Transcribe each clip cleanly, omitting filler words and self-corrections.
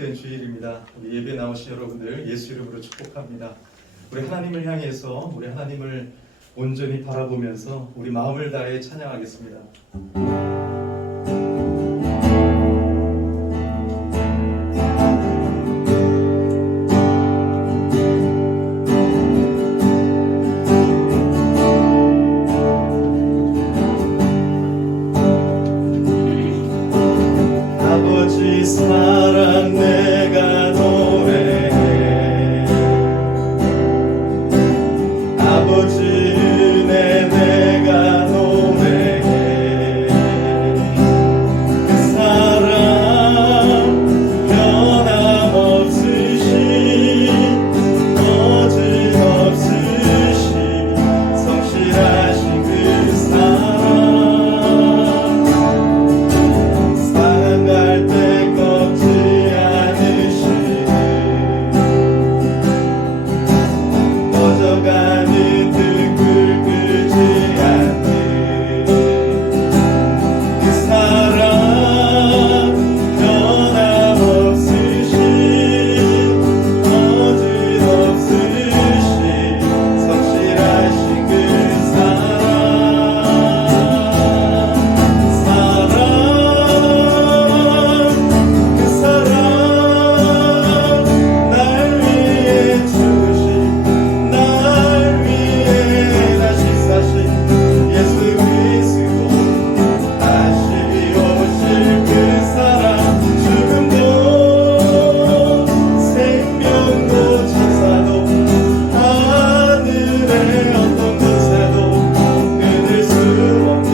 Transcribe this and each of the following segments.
복된 주일입니다. 우리 예배 나오신 여러분들 예수 이름으로 축복합니다. 우리 하나님을 향해서 우리 하나님을 온전히 바라보면서 우리 마음을 다해 찬양하겠습니다. 아버지 사랑 내가 노래해, 아버지 은혜 내가 노래해. 그 사랑 변함없으신 거짓없으신 성실하신 그 사랑, 사랑할 때 꺾지 않으시는 꺼져가는 등불 끄지 않는 그 사랑 변함없으신 거짓없으신 성실하신 그 사랑, 그 사랑 날 위해 주신, 날 위해 다시 사신 예수 그리스도, 다시 오실 그 사랑, 죽음도 생명도 천사도 하늘의 어떤 곳에도 끊을 수 없는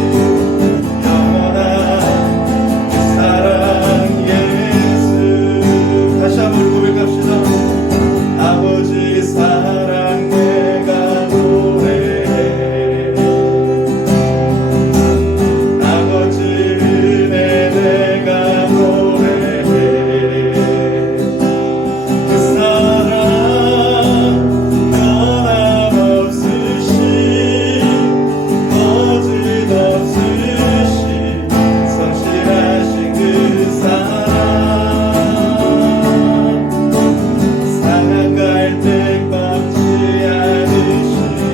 영원한 그 사랑 예수. 다시 한번 고백합시다. 아버지 사랑 내가 노래해, 아버지 은혜 내가 노래해. 그 사랑 변함없으신 거짓없으신 성실하신 그 사랑, 사랑할 때 꺾지 않으시는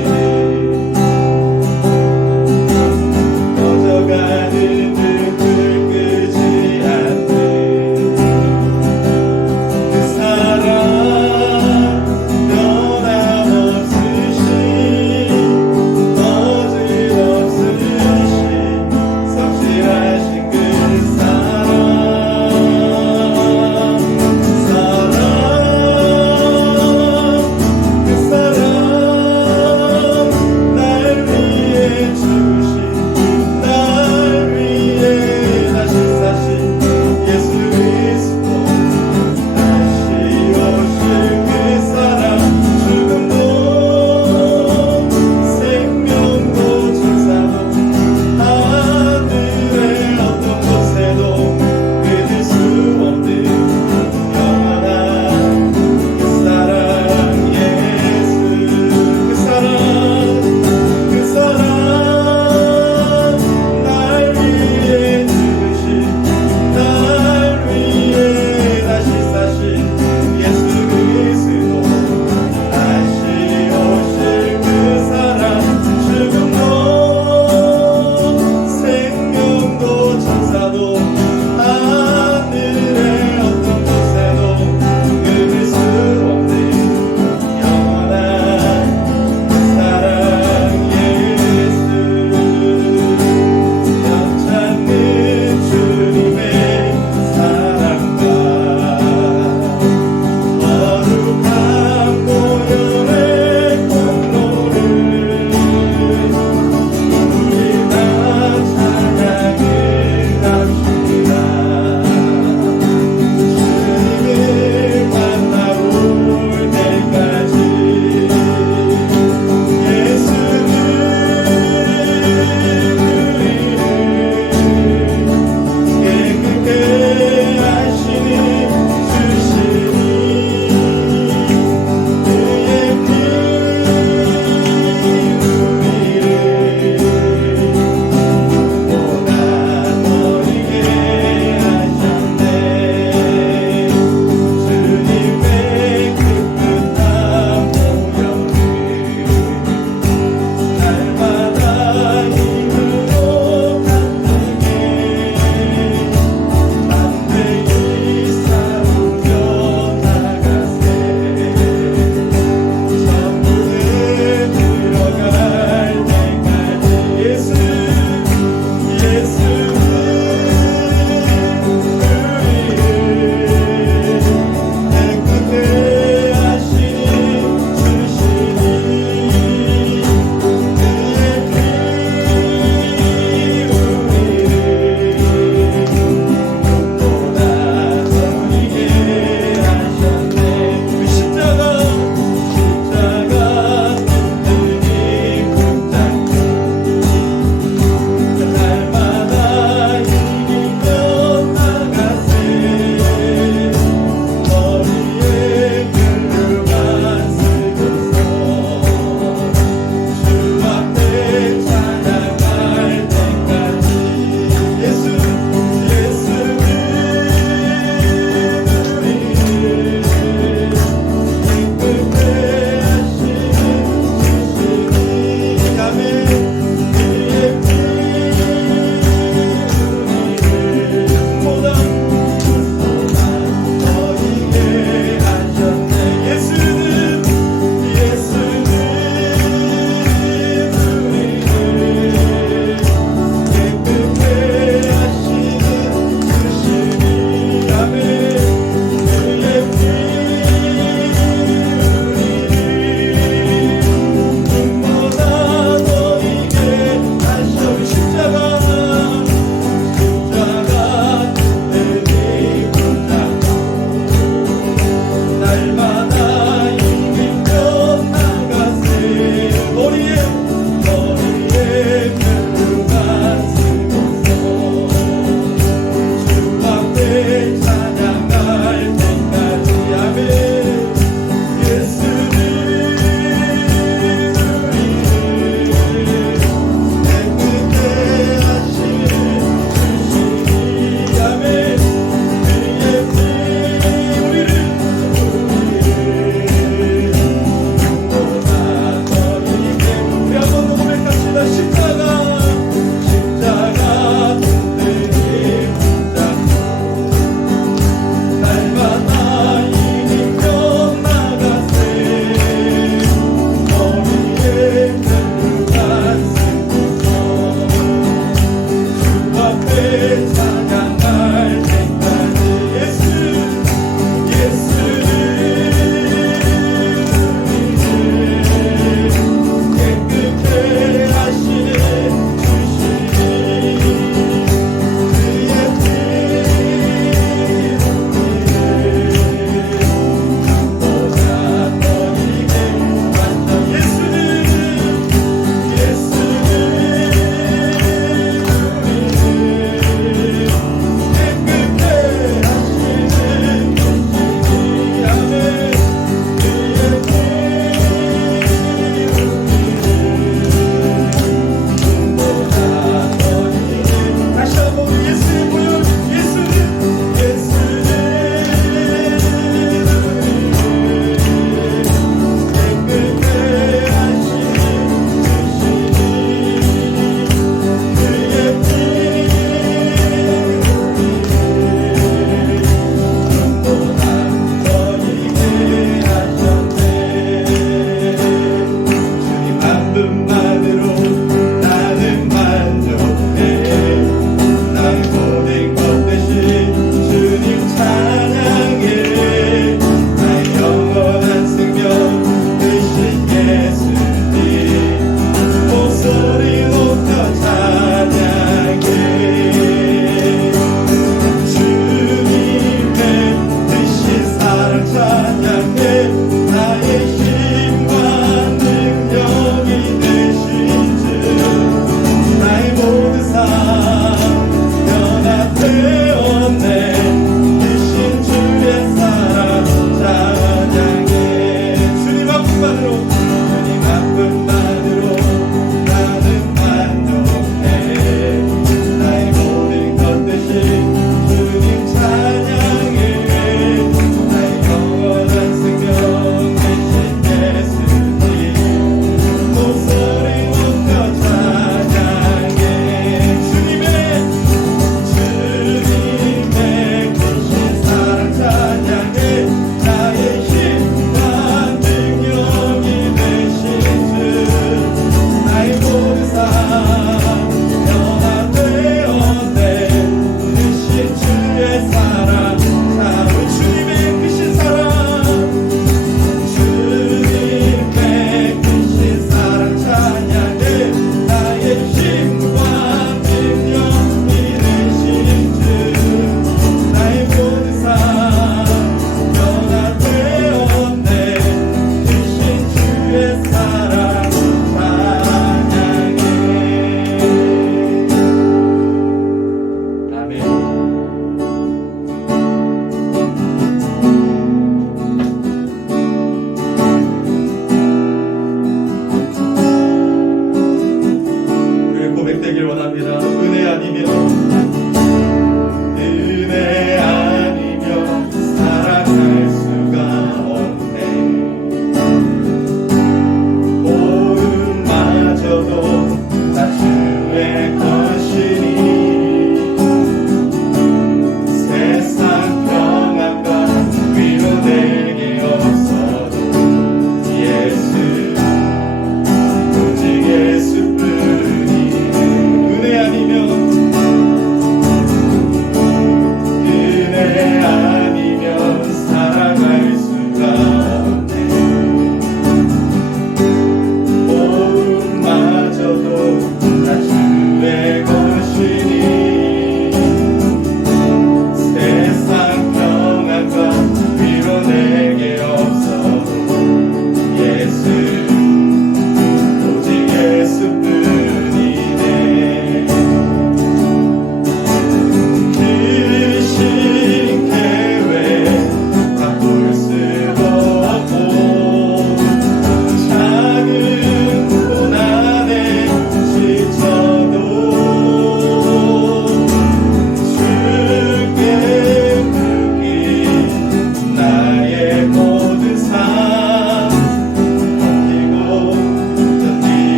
꺼져가는 등불 끄지 않는 그 사랑 변함없으신 거짓없으신 성실하신 그 사랑, 사랑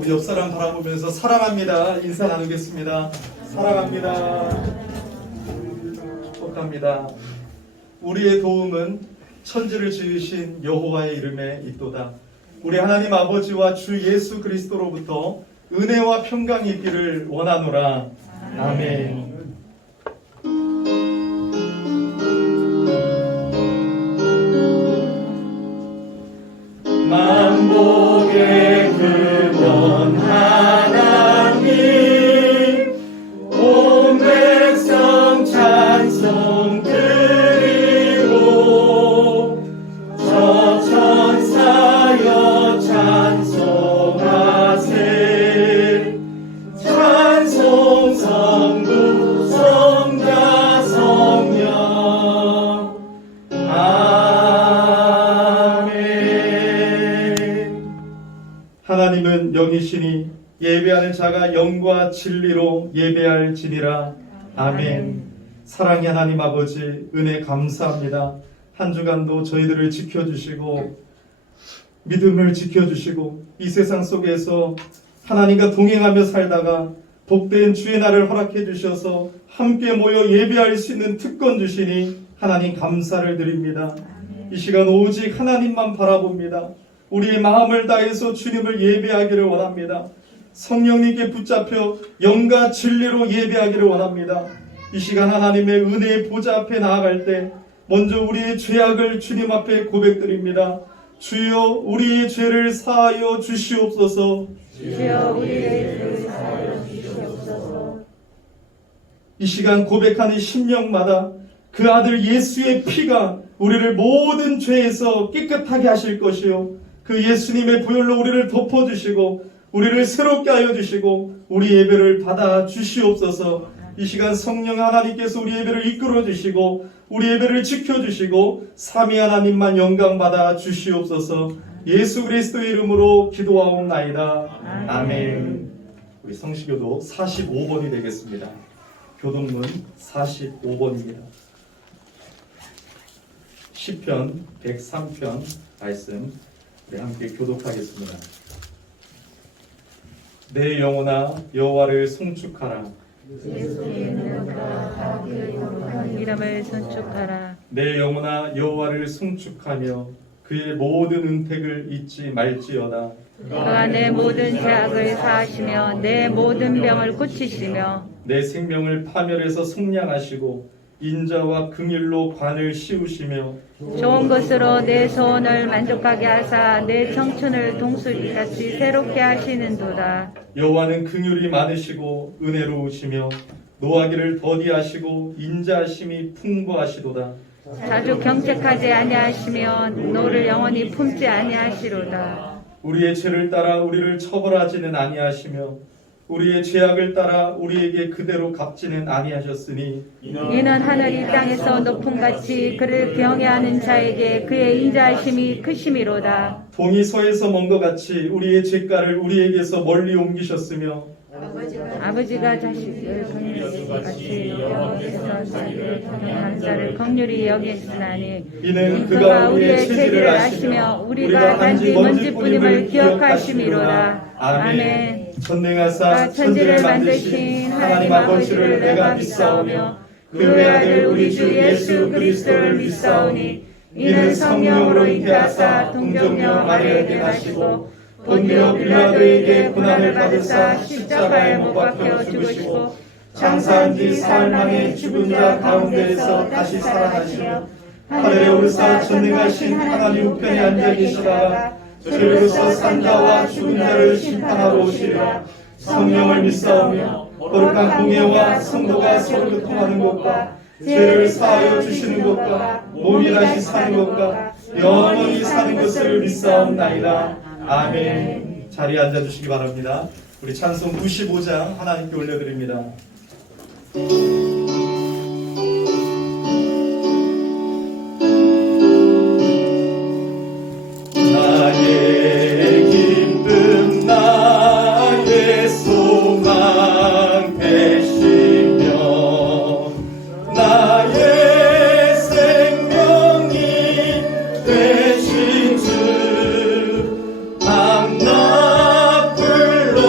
우리 옆 사람 바라보면서 사랑합니다 인사 나누겠습니다. 사랑합니다. 축복합니다. 우리의 도움은 천지를 지으신 여호와의 이름에 있도다. 우리 하나님 아버지와 주 예수 그리스도로부터 은혜와 평강이 있기를 원하노라. 아멘. 만복의 근원 하나님, 온 백성 찬송 드리고 저 천사여 찬송하세. 찬송 성부 성자 성령. 하나님은 영이시니 예배하는 자가 영과 진리로 예배할지니라. 아멘. 사랑의 하나님 아버지, 은혜 감사합니다. 한 주간도 저희들을 지켜주시고 믿음을 지켜주시고 이 세상 속에서 하나님과 동행하며 살다가 복된 주의 날을 허락해 주셔서 함께 모여 예배할 수 있는 특권 주시니 하나님 감사를 드립니다. 이 시간 오직 하나님만 바라봅니다. 우리의 마음을 다해서 주님을 예배하기를 원합니다. 성령님께 붙잡혀 영과 진리로 예배하기를 원합니다. 이 시간 하나님의 은혜의 보좌 앞에 나아갈 때 먼저 우리의 죄악을 주님 앞에 고백드립니다. 주여 우리의 죄를 사하여 주시옵소서. 주여 우리의 죄를 사하여 주시옵소서. 이 시간 고백하는 심령마다 그 아들 예수의 피가 우리를 모든 죄에서 깨끗하게 하실 것이요, 그 예수님의 보혈로 우리를 덮어주시고 우리를 새롭게 하여 주시고 우리 예배를 받아 주시옵소서. 이 시간 성령 하나님께서 우리 예배를 이끌어 주시고 우리 예배를 지켜주시고 삼위 하나님만 영광 받아 주시옵소서. 예수 그리스도의 이름으로 기도하옵나이다. 아멘. 우리 성시교도 45번이 되겠습니다. 교동문 45번입니다. 시편 103편 말씀 함께 교독하겠습니다. 내 영혼아 여호와를 송축하라. 예수의 능력과 그의 영원한 이름을 선축하라. 내 영혼아 여호와를 송축하며 그의 모든 은택을 잊지 말지어다. 그가 내 모든 죄악을 사하시며 내 모든 병을 고치시며 내 생명을 파멸해서 속량하시고 인자와 긍휼로 관을 씌우시며 좋은 것으로 내 소원을 만족하게 하사 내 청춘을 동수리같이 새롭게 하시는도다. 여호와는 긍휼이 많으시고 은혜로우시며 노하기를 더디하시고 인자하심이 풍부하시도다. 자주 경책하지 아니하시며 노를 영원히 품지 아니하시로다. 우리의 죄를 따라 우리를 처벌하지는 아니하시며 우리의 죄악을 따라 우리에게 그대로 갚지는 아니하셨으니 이는 하늘이 땅에서 높음같이 그를 경외하는 자에게 그의 인자하심이 크심이로다. 동이 서에서 먼 것 같이 우리의 죄가를 우리에게서 멀리 옮기셨으며 아버지가 자식을 긍휼히 여호와께서 자기를 경외하는 자를 긍휼히 여기시나니 이는 그가 우리의 죄를 아시며 우리가 단지 먼지뿐임을 기억하심이로다. 아멘. 전능하사 천지를 만드신 하나님 아버지를 내가 믿사오며 그의 아들 우리 주 예수 그리스도를 믿사오니 이는 성령으로 잉태하사 동정녀 마리아에게 나시고 본디오 빌라도에게 고난을 받으사 십자가에 못 박혀 죽으시고 장사한 지 사흘 만에 죽은 자 가운데에서 다시 살아나시며 하늘에 오르사 전능하신 하나님 우편에 앉아 계시다가 저리로서 산 자와 죽은 자를 심판하러 오시리라. 성령을 믿사오며 거룩한 공예와 성도가 서로 교통하는 것과 죄를 사하여 주시는 것과 몸이 다시 사는 것과 영원히 사는 것을 믿사옵나이다. 아멘. 자리에 앉아주시기 바랍니다. 우리 찬송 95장 하나님께 올려드립니다. 나의 기쁨 나의 소망 되시며 나의 생명이 되신 주 밤낮 불러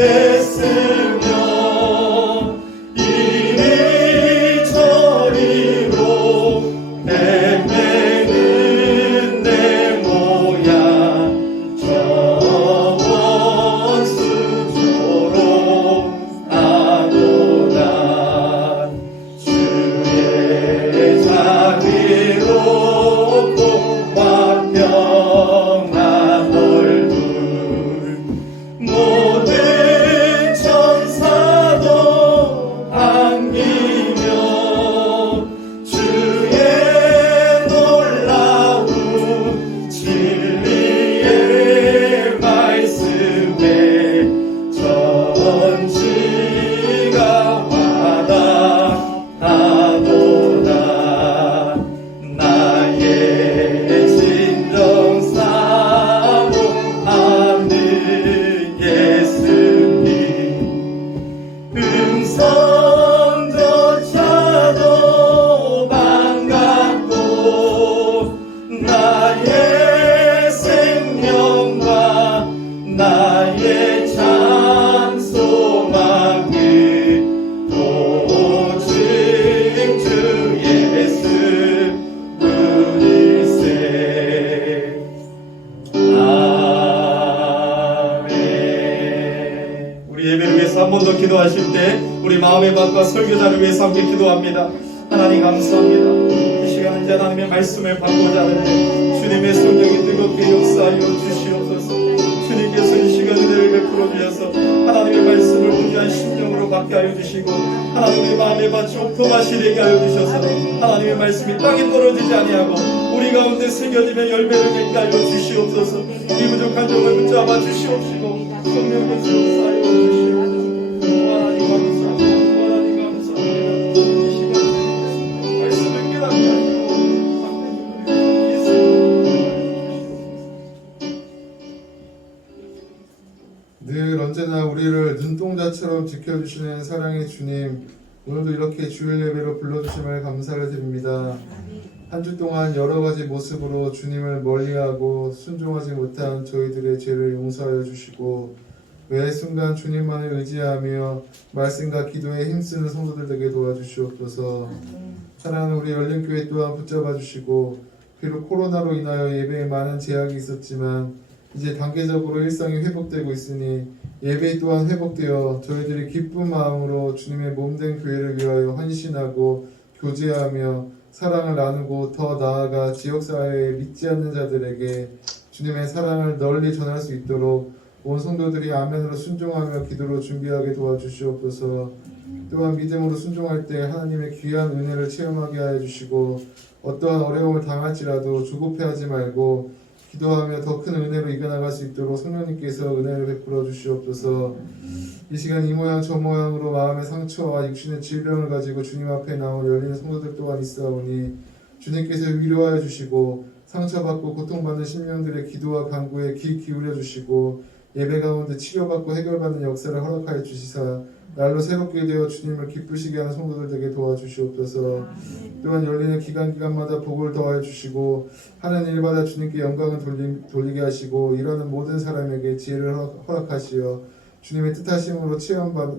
했으며 이리 저리로 내매는 내 모양 저 원수조로 나도다 주의 자비로 공화평안 얼굴 모든 천사도 안기며 주의 놀라운 진리의 말씀에 전지가 와닿아도다 나의 진정사모 아는 예수님 음성조차도 반갑고 나의 생명과 나의 찬송하기 오직 주 예수 뿐일세. 아멘. 우리 예배를 위해서 한 번 더 기도하실 때 우리 마음의 밥과 설교자를 위해서 함께 기도합니다. 하나님 감사합니다. 이 시간은 이제 하나님의 말씀을 받고자 하는데 주님의 성령이 뜨겁게 역사하여 주시옵소서. 주님께서 이 시간 은혜를 베풀어 주셔서 하나님의 말씀을 온전한 심령으로 받게 하여 주시고 하나님의 마음에 밭이 옥토밭이 되게 하여 주셔서 하나님의 말씀이 땅에 떨어지지 아니하고 우리 가운데 새겨지며 열매를 맺게 하여 주시옵소서. 이 부족한 점을 붙잡아 주시옵시고 성령께서 역사하여 주시옵소서. 하나님 감사합니다. 하나님 감사합니다. 이 시간 말씀을 깨닫게 하시고 늘 언제나 우리를 눈동자처럼 지켜주시는 사랑의 주님, 오늘도 이렇게 주일 예배로 불러주심을 감사를 드립니다. 한 주 동안 여러 가지 모습으로 주님을 멀리하고 순종하지 못한 저희들의 죄를 용서하여 주시고 매 순간 주님만을 의지하며 말씀과 기도에 힘쓰는 성도들 되게 도와주시옵소서. 사랑하는 우리 열린교회 또한 붙잡아 주시고 비록 코로나로 인하여 예배에 많은 제약이 있었지만 이제 단계적으로 일상이 회복되고 있으니 예배 또한 회복되어 저희들이 기쁜 마음으로 주님의 몸된 교회를 위하여 헌신하고 교제하며 사랑을 나누고 더 나아가 지역사회에 믿지 않는 자들에게 주님의 사랑을 널리 전할 수 있도록 온 성도들이 아멘으로 순종하며 기도로 준비하게 도와주시옵소서. 또한 믿음으로 순종할 때 하나님의 귀한 은혜를 체험하게 하여 주시고 어떠한 어려움을 당할지라도 조급해하지 말고 기도하며 더 큰 은혜로 이겨나갈 수 있도록 성령님께서 은혜를 베풀어 주시옵소서. 이 시간 이 모양 저 모양으로 마음의 상처와 육신의 질병을 가지고 주님 앞에 나온 열리는 성도들 또한 있사오니 주님께서 위로하여 주시고 상처받고 고통받는 심령들의 기도와 간구에 귀 기울여 주시고 예배 가운데 치료받고 해결받는 역사를 허락하여 주시사 날로 새롭게 되어 주님을 기쁘시게 하는 성도들 되게 도와주시옵소서. 또한 열리는 기간마다 복을 더하여 주시고 하는 일마다 주님께 영광을 돌리게 하시고 일하는 모든 사람에게 지혜를 허락하시어 주님의 뜻하심으로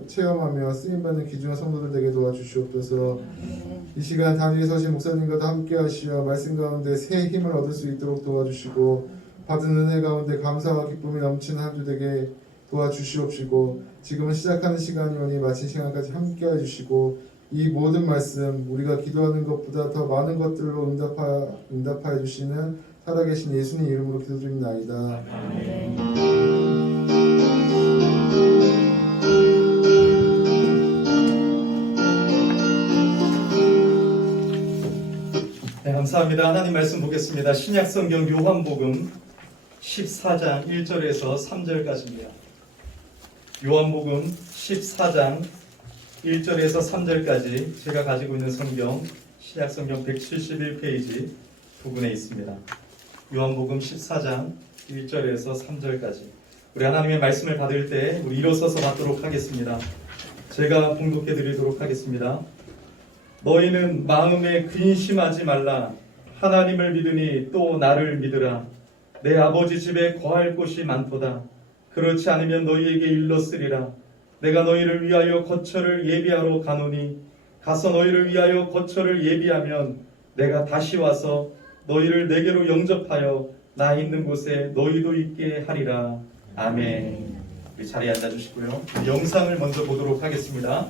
체험하며 쓰임받는 귀중한 성도들 되게 도와주시옵소서. 이 시간 단위에 서신 목사님과도 함께 하시어 말씀 가운데 새 힘을 얻을 수 있도록 도와주시고 받은 은혜 가운데 감사와 기쁨이 넘치는 한 주 되게 도와주시옵시고 지금은 시작하는 시간이오니 마친 시간까지 함께 해주시고 이 모든 말씀 우리가 기도하는 것보다 더 많은 것들로 응답하여 주시는 살아계신 예수님 이름으로 기도드립니다. 네, 감사합니다. 하나님 말씀 보겠습니다. 신약성경 요한복음 14장 1절에서 3절까지입니다. 요한복음 14장 1절에서 3절까지 제가 가지고 있는 성경 신약성경 171페이지 부분에 있습니다. 요한복음 14장 1절에서 3절까지 우리 하나님의 말씀을 받을 때 우리 일어서서 받도록 하겠습니다. 제가 봉독해 드리도록 하겠습니다. 너희는 마음에 근심하지 말라. 하나님을 믿으니 또 나를 믿으라. 내 아버지 집에 거할 곳이 많도다. 그렇지 않으면 너희에게 일렀으리라. 내가 너희를 위하여 거처를 예비하러 가노니 가서 너희를 위하여 거처를 예비하면 내가 다시 와서 너희를 내게로 영접하여 나 있는 곳에 너희도 있게 하리라. 아멘. 우리 자리에 앉아주시고요. 영상을 먼저 보도록 하겠습니다.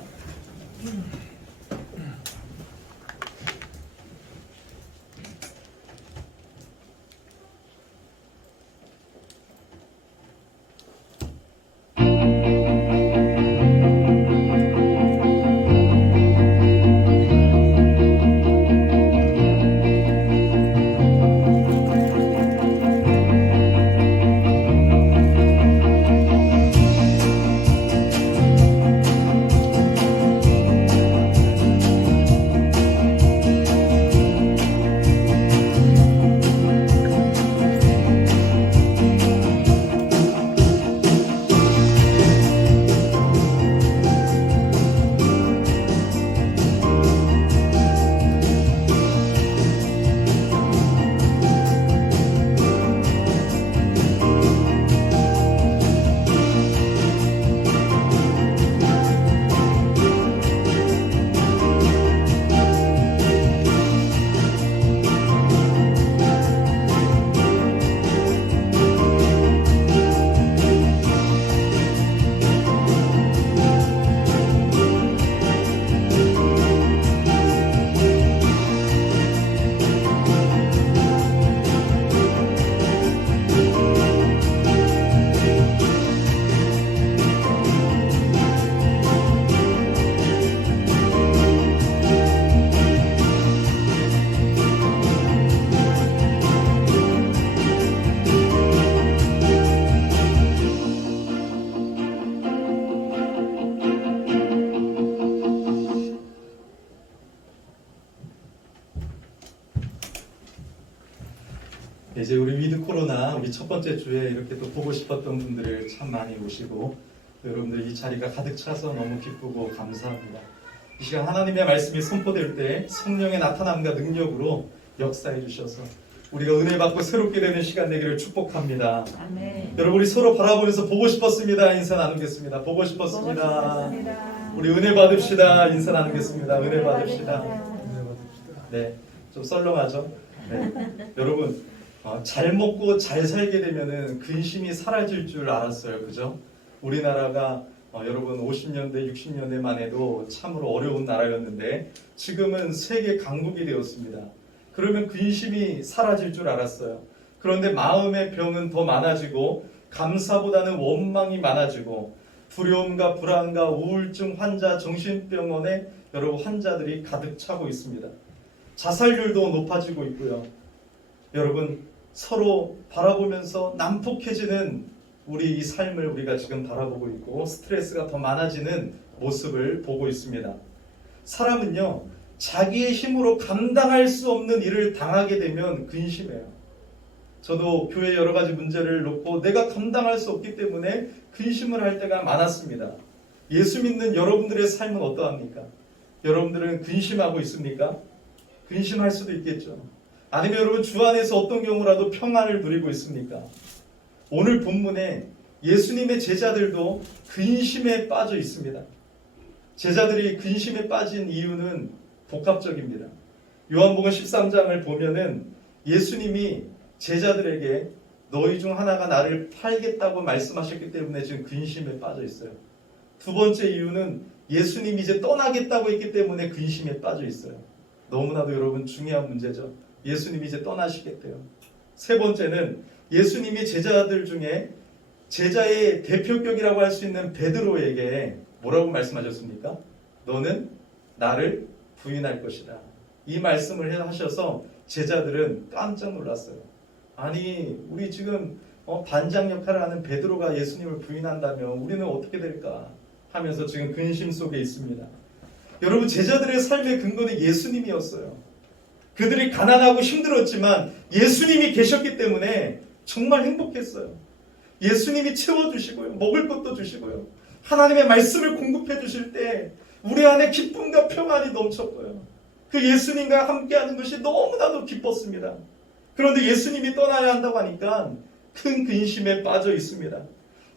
이제 우리 위드 코로나 우리 첫 번째 주에 이렇게 또 보고 싶었던 분들을 참 많이 오시고 여러분들 이 자리가 가득 차서 너무 기쁘고 감사합니다. 이 시간 하나님의 말씀이 선포될 때 성령의 나타남과 능력으로 역사해 주셔서 우리가 은혜 받고 새롭게 되는 시간 되기를 축복합니다. 아멘. 여러분 우리 서로 바라보면서 보고 싶었습니다. 인사 나누겠습니다. 보고 싶었습니다. 우리 은혜 받읍시다. 인사 나누겠습니다. 은혜 받읍시다. 네, 좀 썰렁하죠? 네. 여러분 잘 먹고 잘 살게 되면은 근심이 사라질 줄 알았어요. 그죠? 우리나라가 여러분 50년대, 60년대만 해도 참으로 어려운 나라였는데 지금은 세계 강국이 되었습니다. 그러면 근심이 사라질 줄 알았어요. 그런데 마음의 병은 더 많아지고 감사보다는 원망이 많아지고 두려움과 불안과 우울증 환자, 정신병원에 여러분 환자들이 가득 차고 있습니다. 자살률도 높아지고 있고요. 여러분 서로 바라보면서 난폭해지는 우리 이 삶을 우리가 지금 바라보고 있고 스트레스가 더 많아지는 모습을 보고 있습니다. 사람은요 자기의 힘으로 감당할 수 없는 일을 당하게 되면 근심해요. 저도 교회 여러 가지 문제를 놓고 내가 감당할 수 없기 때문에 근심을 할 때가 많았습니다. 예수 믿는 여러분들의 삶은 어떠합니까? 여러분들은 근심하고 있습니까? 근심할 수도 있겠죠. 아니면 여러분 주 안에서 어떤 경우라도 평안을 누리고 있습니까? 오늘 본문에 예수님의 제자들도 근심에 빠져 있습니다. 제자들이 근심에 빠진 이유는 복합적입니다. 요한복음 13장을 보면은 예수님이 제자들에게 너희 중 하나가 나를 팔겠다고 말씀하셨기 때문에 지금 근심에 빠져 있어요. 두 번째 이유는 예수님이 이제 떠나겠다고 했기 때문에 근심에 빠져 있어요. 너무나도 여러분 중요한 문제죠. 예수님이 이제 떠나시겠대요. 세 번째는 예수님이 제자들 중에 제자의 대표격이라고 할 수 있는 베드로에게 뭐라고 말씀하셨습니까? 너는 나를 부인할 것이다. 이 말씀을 하셔서 제자들은 깜짝 놀랐어요. 아니 우리 지금 반장 역할을 하는 베드로가 예수님을 부인한다면 우리는 어떻게 될까 하면서 지금 근심 속에 있습니다. 여러분 제자들의 삶의 근거는 예수님이었어요. 그들이 가난하고 힘들었지만 예수님이 계셨기 때문에 정말 행복했어요. 예수님이 채워주시고요. 먹을 것도 주시고요. 하나님의 말씀을 공급해 주실 때 우리 안에 기쁨과 평안이 넘쳤고요. 그 예수님과 함께하는 것이 너무나도 기뻤습니다. 그런데 예수님이 떠나야 한다고 하니까 큰 근심에 빠져 있습니다.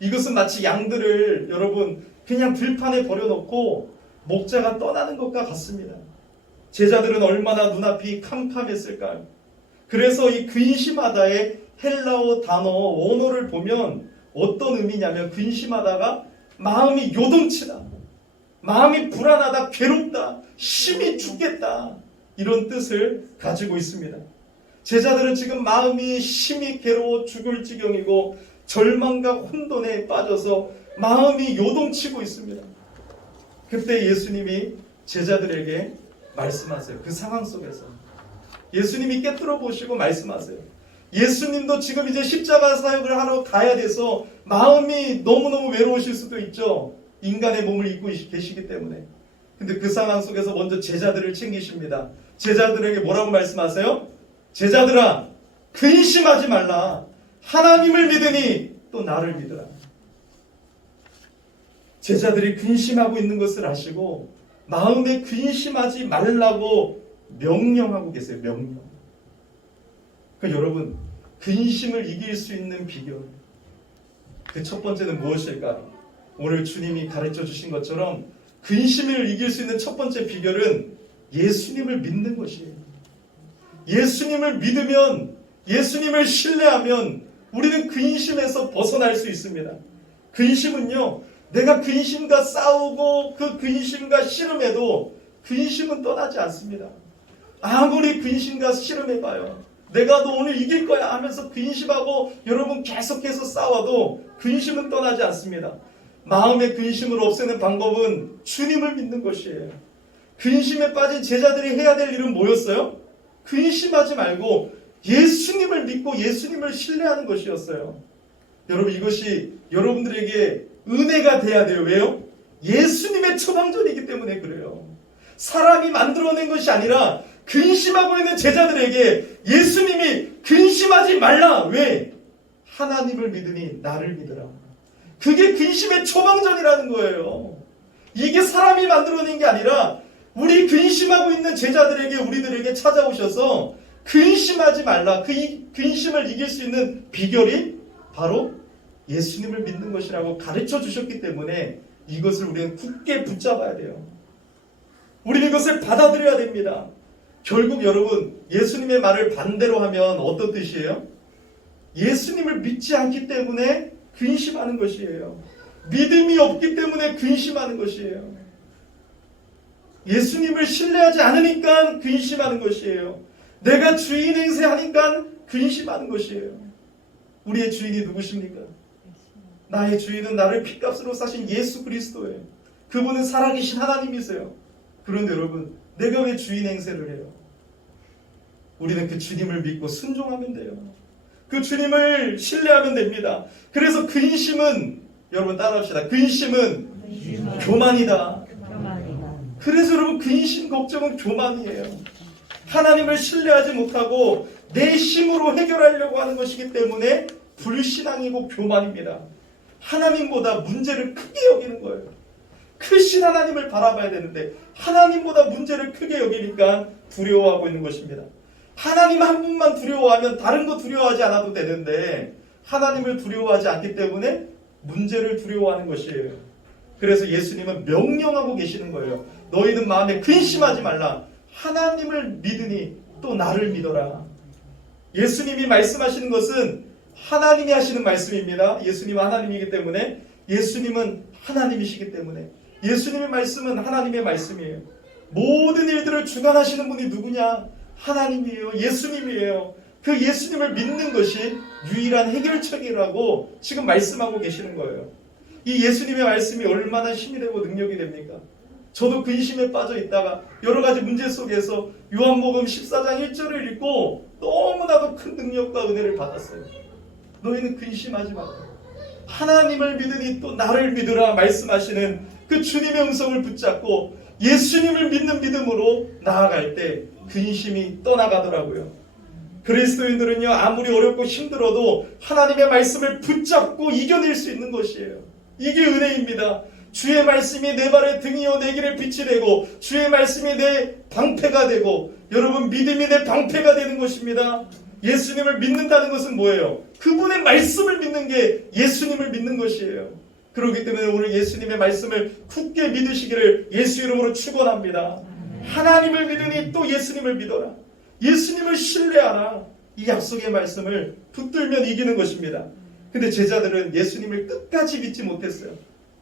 이것은 마치 양들을 여러분 그냥 들판에 버려놓고 목자가 떠나는 것과 같습니다. 제자들은 얼마나 눈앞이 캄캄했을까요? 그래서 이 근심하다의 헬라어 단어 원어를 보면 어떤 의미냐면 근심하다가 마음이 요동치다, 마음이 불안하다, 괴롭다, 심히 죽겠다, 이런 뜻을 가지고 있습니다. 제자들은 지금 마음이 심히 괴로워 죽을 지경이고 절망과 혼돈에 빠져서 마음이 요동치고 있습니다. 그때 예수님이 제자들에게 말씀하세요. 그 상황 속에서 예수님이 깨뜨려 보시고 말씀하세요. 예수님도 지금 이제 십자가 사역을 하러 가야 돼서 마음이 너무너무 외로우실 수도 있죠. 인간의 몸을 입고 계시기 때문에. 근데 그 상황 속에서 먼저 제자들을 챙기십니다. 제자들에게 뭐라고 말씀하세요? 제자들아, 근심하지 말라. 하나님을 믿으니 또 나를 믿으라. 제자들이 근심하고 있는 것을 아시고 마음에 근심하지 말라고 명령하고 계세요. 명령. 그러니까 여러분, 근심을 이길 수 있는 비결, 그 첫 번째는 무엇일까요? 오늘 주님이 가르쳐 주신 것처럼 근심을 이길 수 있는 첫 번째 비결은 예수님을 믿는 것이에요. 예수님을 믿으면, 예수님을 신뢰하면 우리는 근심에서 벗어날 수 있습니다. 근심은요, 내가 근심과 싸우고 그 근심과 씨름해도 근심은 떠나지 않습니다. 아무리 근심과 씨름해봐요, 내가 너 오늘 이길 거야 하면서 근심하고 여러분 계속해서 싸워도 근심은 떠나지 않습니다. 마음의 근심을 없애는 방법은 주님을 믿는 것이에요. 근심에 빠진 제자들이 해야 될 일은 뭐였어요? 근심하지 말고 예수님을 믿고 예수님을 신뢰하는 것이었어요. 여러분, 이것이 여러분들에게 은혜가 돼야 돼요. 왜요? 예수님의 처방전이기 때문에 그래요. 사람이 만들어낸 것이 아니라 근심하고 있는 제자들에게 예수님이 근심하지 말라. 왜? 하나님을 믿으니 나를 믿으라. 그게 근심의 처방전이라는 거예요. 이게 사람이 만들어낸 게 아니라 우리 근심하고 있는 제자들에게, 우리들에게 찾아오셔서 근심하지 말라. 그 근심을 이길 수 있는 비결이 바로 예수님을 믿는 것이라고 가르쳐 주셨기 때문에 이것을 우리는 굳게 붙잡아야 돼요. 우리는 이것을 받아들여야 됩니다. 결국 여러분, 예수님의 말을 반대로 하면 어떤 뜻이에요? 예수님을 믿지 않기 때문에 근심하는 것이에요. 믿음이 없기 때문에 근심하는 것이에요. 예수님을 신뢰하지 않으니까 근심하는 것이에요. 내가 주인 행세하니까 근심하는 것이에요. 우리의 주인이 누구십니까? 나의 주인은 나를 핏값으로 사신 예수 그리스도예요. 그분은 살아계신 하나님이세요. 그런데 여러분, 내가 왜 주인 행세를 해요? 우리는 그 주님을 믿고 순종하면 돼요. 그 주님을 신뢰하면 됩니다. 그래서 근심은, 여러분 따라합시다. 근심은 교만이다. 그래서 여러분, 근심 걱정은 교만이에요. 하나님을 신뢰하지 못하고 내 힘으로 해결하려고 하는 것이기 때문에 불신앙이고 교만입니다. 하나님보다 문제를 크게 여기는 거예요. 크신 하나님을 바라봐야 되는데 하나님보다 문제를 크게 여기니까 두려워하고 있는 것입니다. 하나님 한 분만 두려워하면 다른 거 두려워하지 않아도 되는데 하나님을 두려워하지 않기 때문에 문제를 두려워하는 것이에요. 그래서 예수님은 명령하고 계시는 거예요. 너희는 마음에 근심하지 말라. 하나님을 믿으니 또 나를 믿어라. 예수님이 말씀하시는 것은 하나님이 하시는 말씀입니다. 예수님은 하나님이기 때문에, 예수님은 하나님이시기 때문에 예수님의 말씀은 하나님의 말씀이에요. 모든 일들을 주관하시는 분이 누구냐? 하나님이에요. 예수님이에요. 그 예수님을 믿는 것이 유일한 해결책이라고 지금 말씀하고 계시는 거예요. 이 예수님의 말씀이 얼마나 힘이 되고 능력이 됩니까? 저도 근심에 빠져 있다가 여러 가지 문제 속에서 요한복음 14장 1절을 읽고 너무나도 큰 능력과 은혜를 받았어요. 너희는 근심하지 마라. 하나님을 믿으니 또 나를 믿으라 말씀하시는 그 주님의 음성을 붙잡고 예수님을 믿는 믿음으로 나아갈 때 근심이 떠나가더라고요. 그리스도인들은요, 아무리 어렵고 힘들어도 하나님의 말씀을 붙잡고 이겨낼 수 있는 것이에요. 이게 은혜입니다. 주의 말씀이 내 발의 등이요 내 길의 빛이 되고 주의 말씀이 내 방패가 되고, 여러분 믿음이 내 방패가 되는 것입니다. 예수님을 믿는다는 것은 뭐예요? 그분의 말씀을 믿는 게 예수님을 믿는 것이에요. 그렇기 때문에 오늘 예수님의 말씀을 굳게 믿으시기를 예수 이름으로 축원합니다. 하나님을 믿으니 또 예수님을 믿어라. 예수님을 신뢰하라. 이 약속의 말씀을 붙들면 이기는 것입니다. 근데 제자들은 예수님을 끝까지 믿지 못했어요.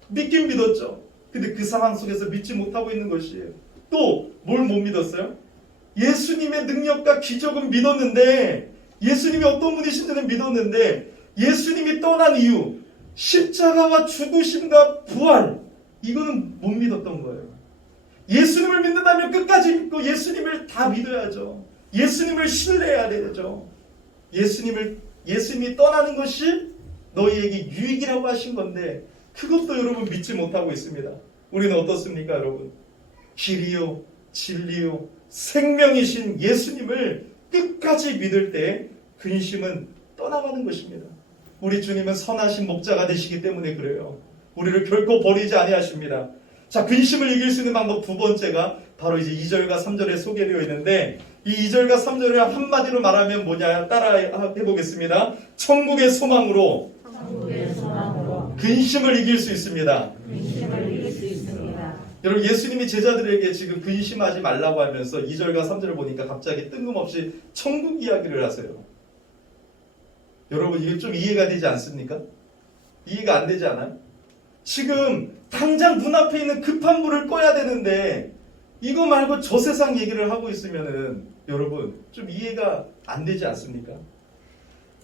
믿긴 믿었죠. 근데 그 상황 속에서 믿지 못하고 있는 것이에요. 또 뭘 못 믿었어요? 예수님의 능력과 기적은 믿었는데, 예수님이 어떤 분이신지는 믿었는데, 예수님이 떠난 이유, 십자가와 죽으심과 부활, 이거는 못 믿었던 거예요. 예수님을 믿는다면 끝까지 믿고 예수님을 다 믿어야죠. 예수님을 신뢰해야 되죠. 예수님이 떠나는 것이 너희에게 유익이라고 하신 건데, 그것도 여러분 믿지 못하고 있습니다. 우리는 어떻습니까, 여러분? 길이요, 진리요, 생명이신 예수님을 끝까지 믿을 때 근심은 떠나가는 것입니다. 우리 주님은 선하신 목자가 되시기 때문에 그래요. 우리를 결코 버리지 아니하십니다. 자, 근심을 이길 수 있는 방법 두 번째가 바로 이제 2절과 3절에 소개되어 있는데, 이 2절과 3절을 한마디로 말하면 뭐냐, 따라 해보겠습니다. 천국의 소망으로 근심을 이길 수 있습니다. 여러분, 예수님이 제자들에게 지금 근심하지 말라고 하면서 2절과 3절을 보니까 갑자기 뜬금없이 천국 이야기를 하세요. 여러분, 이게 좀 이해가 되지 않습니까? 이해가 안 되지 않아요? 지금 당장 눈앞에 있는 급한 불을 꺼야 되는데 이거 말고 저 세상 얘기를 하고 있으면은 여러분 좀 이해가 안 되지 않습니까?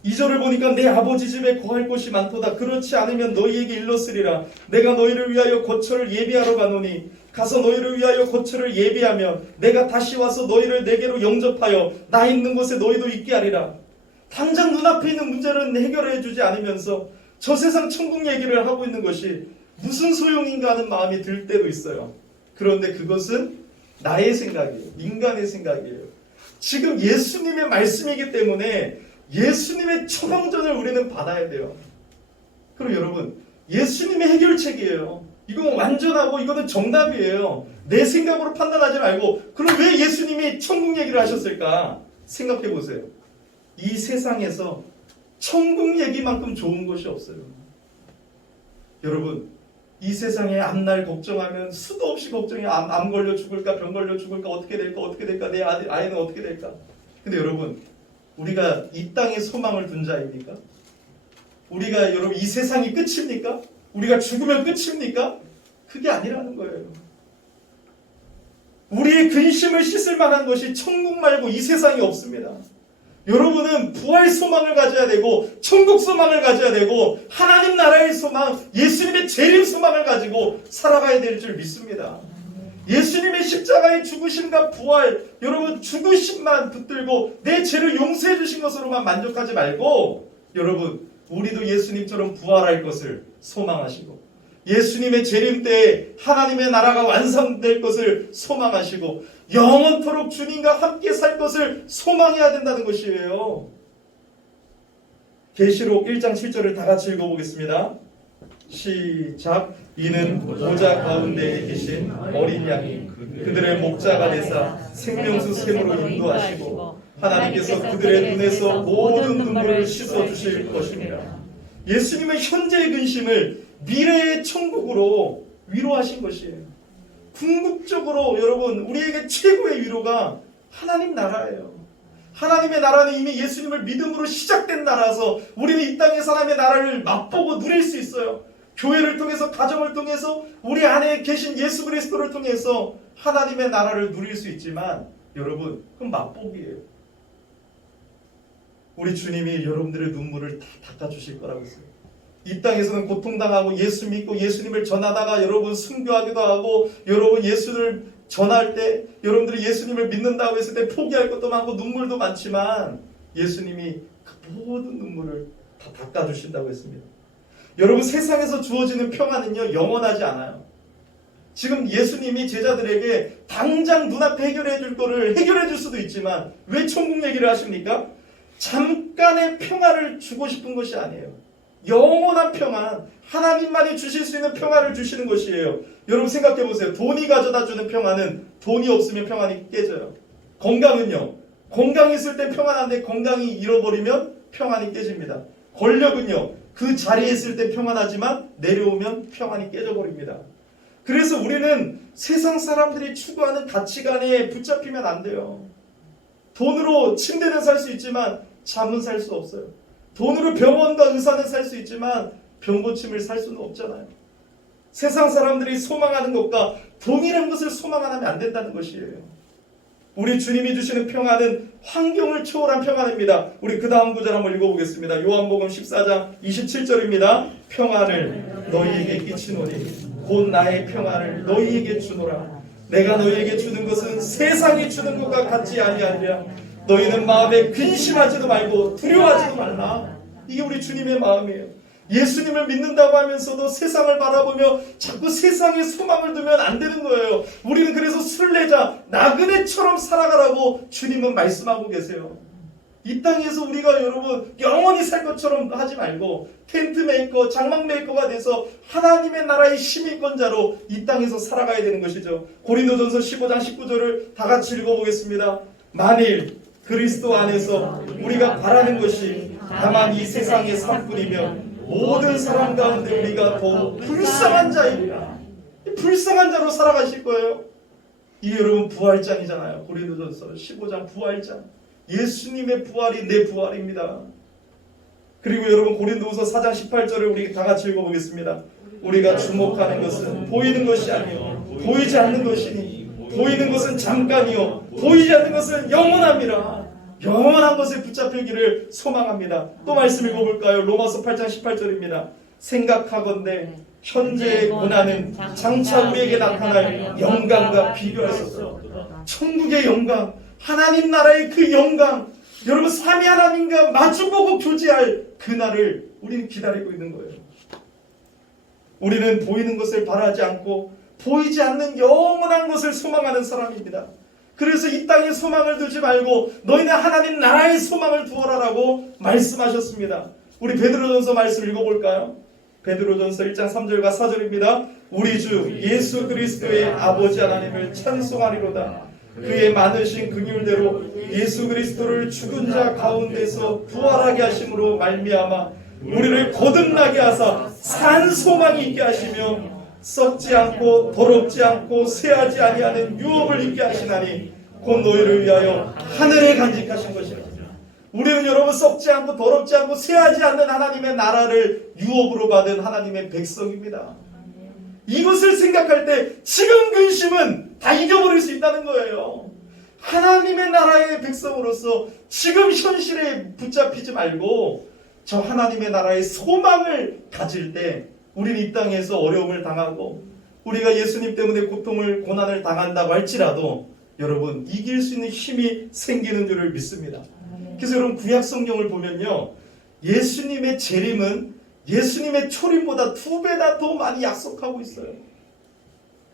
2절을 보니까 내 아버지 집에 거할 곳이 많도다. 그렇지 않으면 너희에게 일렀으리라. 내가 너희를 위하여 거처를 예비하러 가노니 가서 너희를 위하여 거처를 예비하며 내가 다시 와서 너희를 내게로 영접하여 나 있는 곳에 너희도 있게 하리라. 당장 눈앞에 있는 문제를 해결해 주지 않으면서 저 세상 천국 얘기를 하고 있는 것이 무슨 소용인가 하는 마음이 들 때도 있어요. 그런데 그것은 나의 생각이에요. 인간의 생각이에요. 지금 예수님의 말씀이기 때문에 예수님의 처방전을 우리는 받아야 돼요. 그럼 여러분, 예수님의 해결책이에요. 이건 완전하고 이거는 정답이에요. 내 생각으로 판단하지 말고, 그럼 왜 예수님이 천국 얘기를 하셨을까? 생각해 보세요. 이 세상에서 천국 얘기만큼 좋은 것이 없어요. 여러분, 이 세상에 앞날 걱정하면 수도 없이 걱정해. 암 걸려 죽을까, 병 걸려 죽을까, 어떻게 될까, 내 아이는 어떻게 될까. 근데 여러분, 우리가 이 땅에 소망을 둔 자입니까? 우리가 여러분 이 세상이 끝입니까? 우리가 죽으면 끝입니까? 그게 아니라는 거예요. 우리의 근심을 씻을 만한 것이 천국 말고 이 세상이 없습니다. 여러분은 부활 소망을 가져야 되고 천국 소망을 가져야 되고 하나님 나라의 소망, 예수님의 재림 소망을 가지고 살아가야 될 줄 믿습니다. 예수님의 십자가의 죽으심과 부활, 여러분 죽으심만 붙들고 내 죄를 용서해 주신 것으로만 만족하지 말고 여러분 우리도 예수님처럼 부활할 것을 소망하시고 예수님의 재림 때에 하나님의 나라가 완성될 것을 소망하시고 영원토록 주님과 함께 살 것을 소망해야 된다는 것이에요. 계시록 1장 7절을 다 같이 읽어보겠습니다. 시작. 이는 보좌 가운데에 계신 어린 양이 그들의 목자가 되사 생명수 샘으로 인도하시고 하나님께서 그들의 눈에서 모든 눈물을 씻어주실 것입니다. 예수님은 현재의 근심을 미래의 천국으로 위로하신 것이에요. 궁극적으로 여러분 우리에게 최고의 위로가 하나님 나라예요. 하나님의 나라는 이미 예수님을 믿음으로 시작된 나라라서 우리는 이 땅의 사람의 나라를 맛보고 누릴 수 있어요. 교회를 통해서, 가정을 통해서, 우리 안에 계신 예수 그리스도를 통해서 하나님의 나라를 누릴 수 있지만 여러분 그건 맛보기예요. 우리 주님이 여러분들의 눈물을 다 닦아주실 거라고 했어요. 이 땅에서는 고통당하고 예수 믿고 예수님을 전하다가 여러분 순교하기도 하고 여러분 예수를 전할 때 여러분들이 예수님을 믿는다고 했을 때 포기할 것도 많고 눈물도 많지만 예수님이 그 모든 눈물을 다 닦아주신다고 했습니다. 여러분 세상에서 주어지는 평안은요 영원하지 않아요. 지금 예수님이 제자들에게 당장 눈앞에 해결해 줄 거를 해결해 줄 수도 있지만 왜 천국 얘기를 하십니까? 잠깐의 평안을 주고 싶은 것이 아니에요. 영원한 평안, 하나님만이 주실 수 있는 평안을 주시는 것이에요. 여러분 생각해 보세요. 돈이 가져다 주는 평안은 돈이 없으면 평안이 깨져요. 건강은요. 건강이 있을 때 평안한데 건강이 잃어버리면 평안이 깨집니다. 권력은요, 그 자리에 있을 때 평안하지만 내려오면 평안이 깨져버립니다. 그래서 우리는 세상 사람들이 추구하는 가치관에 붙잡히면 안 돼요. 돈으로 침대는 살 수 있지만 잠은 살 수 없어요. 돈으로 병원과 의사는 살 수 있지만 병고침을 살 수는 없잖아요. 세상 사람들이 소망하는 것과 동일한 것을 소망 안 하면 안 된다는 것이에요. 우리 주님이 주시는 평안은 환경을 초월한 평안입니다. 우리 그 다음 구절 한번 읽어보겠습니다. 요한복음 14장 27절입니다. 평안을 너희에게 끼치노니 곧 나의 평안을 너희에게 주노라. 내가 너희에게 주는 것은 세상이 주는 것과 같지 아니하리라. 너희는 마음에 근심하지도 말고 두려워하지도 말라. 이게 우리 주님의 마음이에요. 예수님을 믿는다고 하면서도 세상을 바라보며 자꾸 세상에 소망을 두면 안 되는 거예요. 우리는 그래서 순례자, 나그네처럼 살아가라고 주님은 말씀하고 계세요. 이 땅에서 우리가 여러분 영원히 살 것처럼 하지 말고 텐트 메이커, 장막 메이커가 돼서 하나님의 나라의 시민권자로 이 땅에서 살아가야 되는 것이죠. 고린도전서 15장 19절을 다 같이 읽어보겠습니다. 만일 그리스도 안에서 우리가 바라는 것이 다만 이 세상의 삶뿐이면 모든 사람 가운데 우리가 더 불쌍한 자이라. 불쌍한 자로 살아가실 거예요. 이게 여러분 부활장이잖아요. 고린도전서 15장 부활장. 예수님의 부활이 내 부활입니다. 그리고 여러분 고린도후서 4장 18절을 우리 다 같이 읽어보겠습니다. 우리가 주목하는 것은 보이는 것이 아니요 보이지 않는 것이니 보이는 것은 잠깐이요 보이지 않는 것은 영원함이라. 영원한 것에 붙잡히기를 소망합니다. 또 말씀 읽어볼까요? 로마서 8장 18절입니다. 생각하건대 현재의 고난은 장차 우리에게 나타날 영광과 비교할 수 없어. 천국의 영광, 하나님 나라의 그 영광, 여러분 삼위 하나님과 마주보고 교제할 그날을 우리는 기다리고 있는 거예요. 우리는 보이는 것을 바라지 않고 보이지 않는 영원한 것을 소망하는 사람입니다. 그래서 이 땅에 소망을 두지 말고 너희는 하나님 나라의 소망을 두어라라고 말씀하셨습니다. 우리 베드로전서 말씀 읽어볼까요? 베드로전서 1장 3절과 4절입니다. 우리 주 예수 그리스도의 아버지 하나님을 찬송하리로다. 그의 많으신 긍휼대로 예수 그리스도를 죽은 자 가운데서 부활하게 하심으로 말미암아 우리를 거듭나게 하사 산 소망이 있게 하시며 썩지 않고 더럽지 않고 쇠하지 아니하는 유업을 입게 하시나니 곧 너희를 위하여 하늘에 간직하신 것이라. 우리는 여러분 썩지 않고 더럽지 않고 쇠하지 않는 하나님의 나라를 유업으로 받은 하나님의 백성입니다. 이것을 생각할 때 지금 근심은 다 잊어버릴 수 있다는 거예요. 하나님의 나라의 백성으로서 지금 현실에 붙잡히지 말고 저 하나님의 나라의 소망을 가질 때 우리는 이 땅에서 어려움을 당하고 우리가 예수님 때문에 고통을 고난을 당한다고 할지라도 여러분 이길 수 있는 힘이 생기는 줄을 믿습니다. 그래서 여러분 구약 성경을 보면요, 예수님의 재림은 예수님의 초림보다 2배나 더 많이 약속하고 있어요.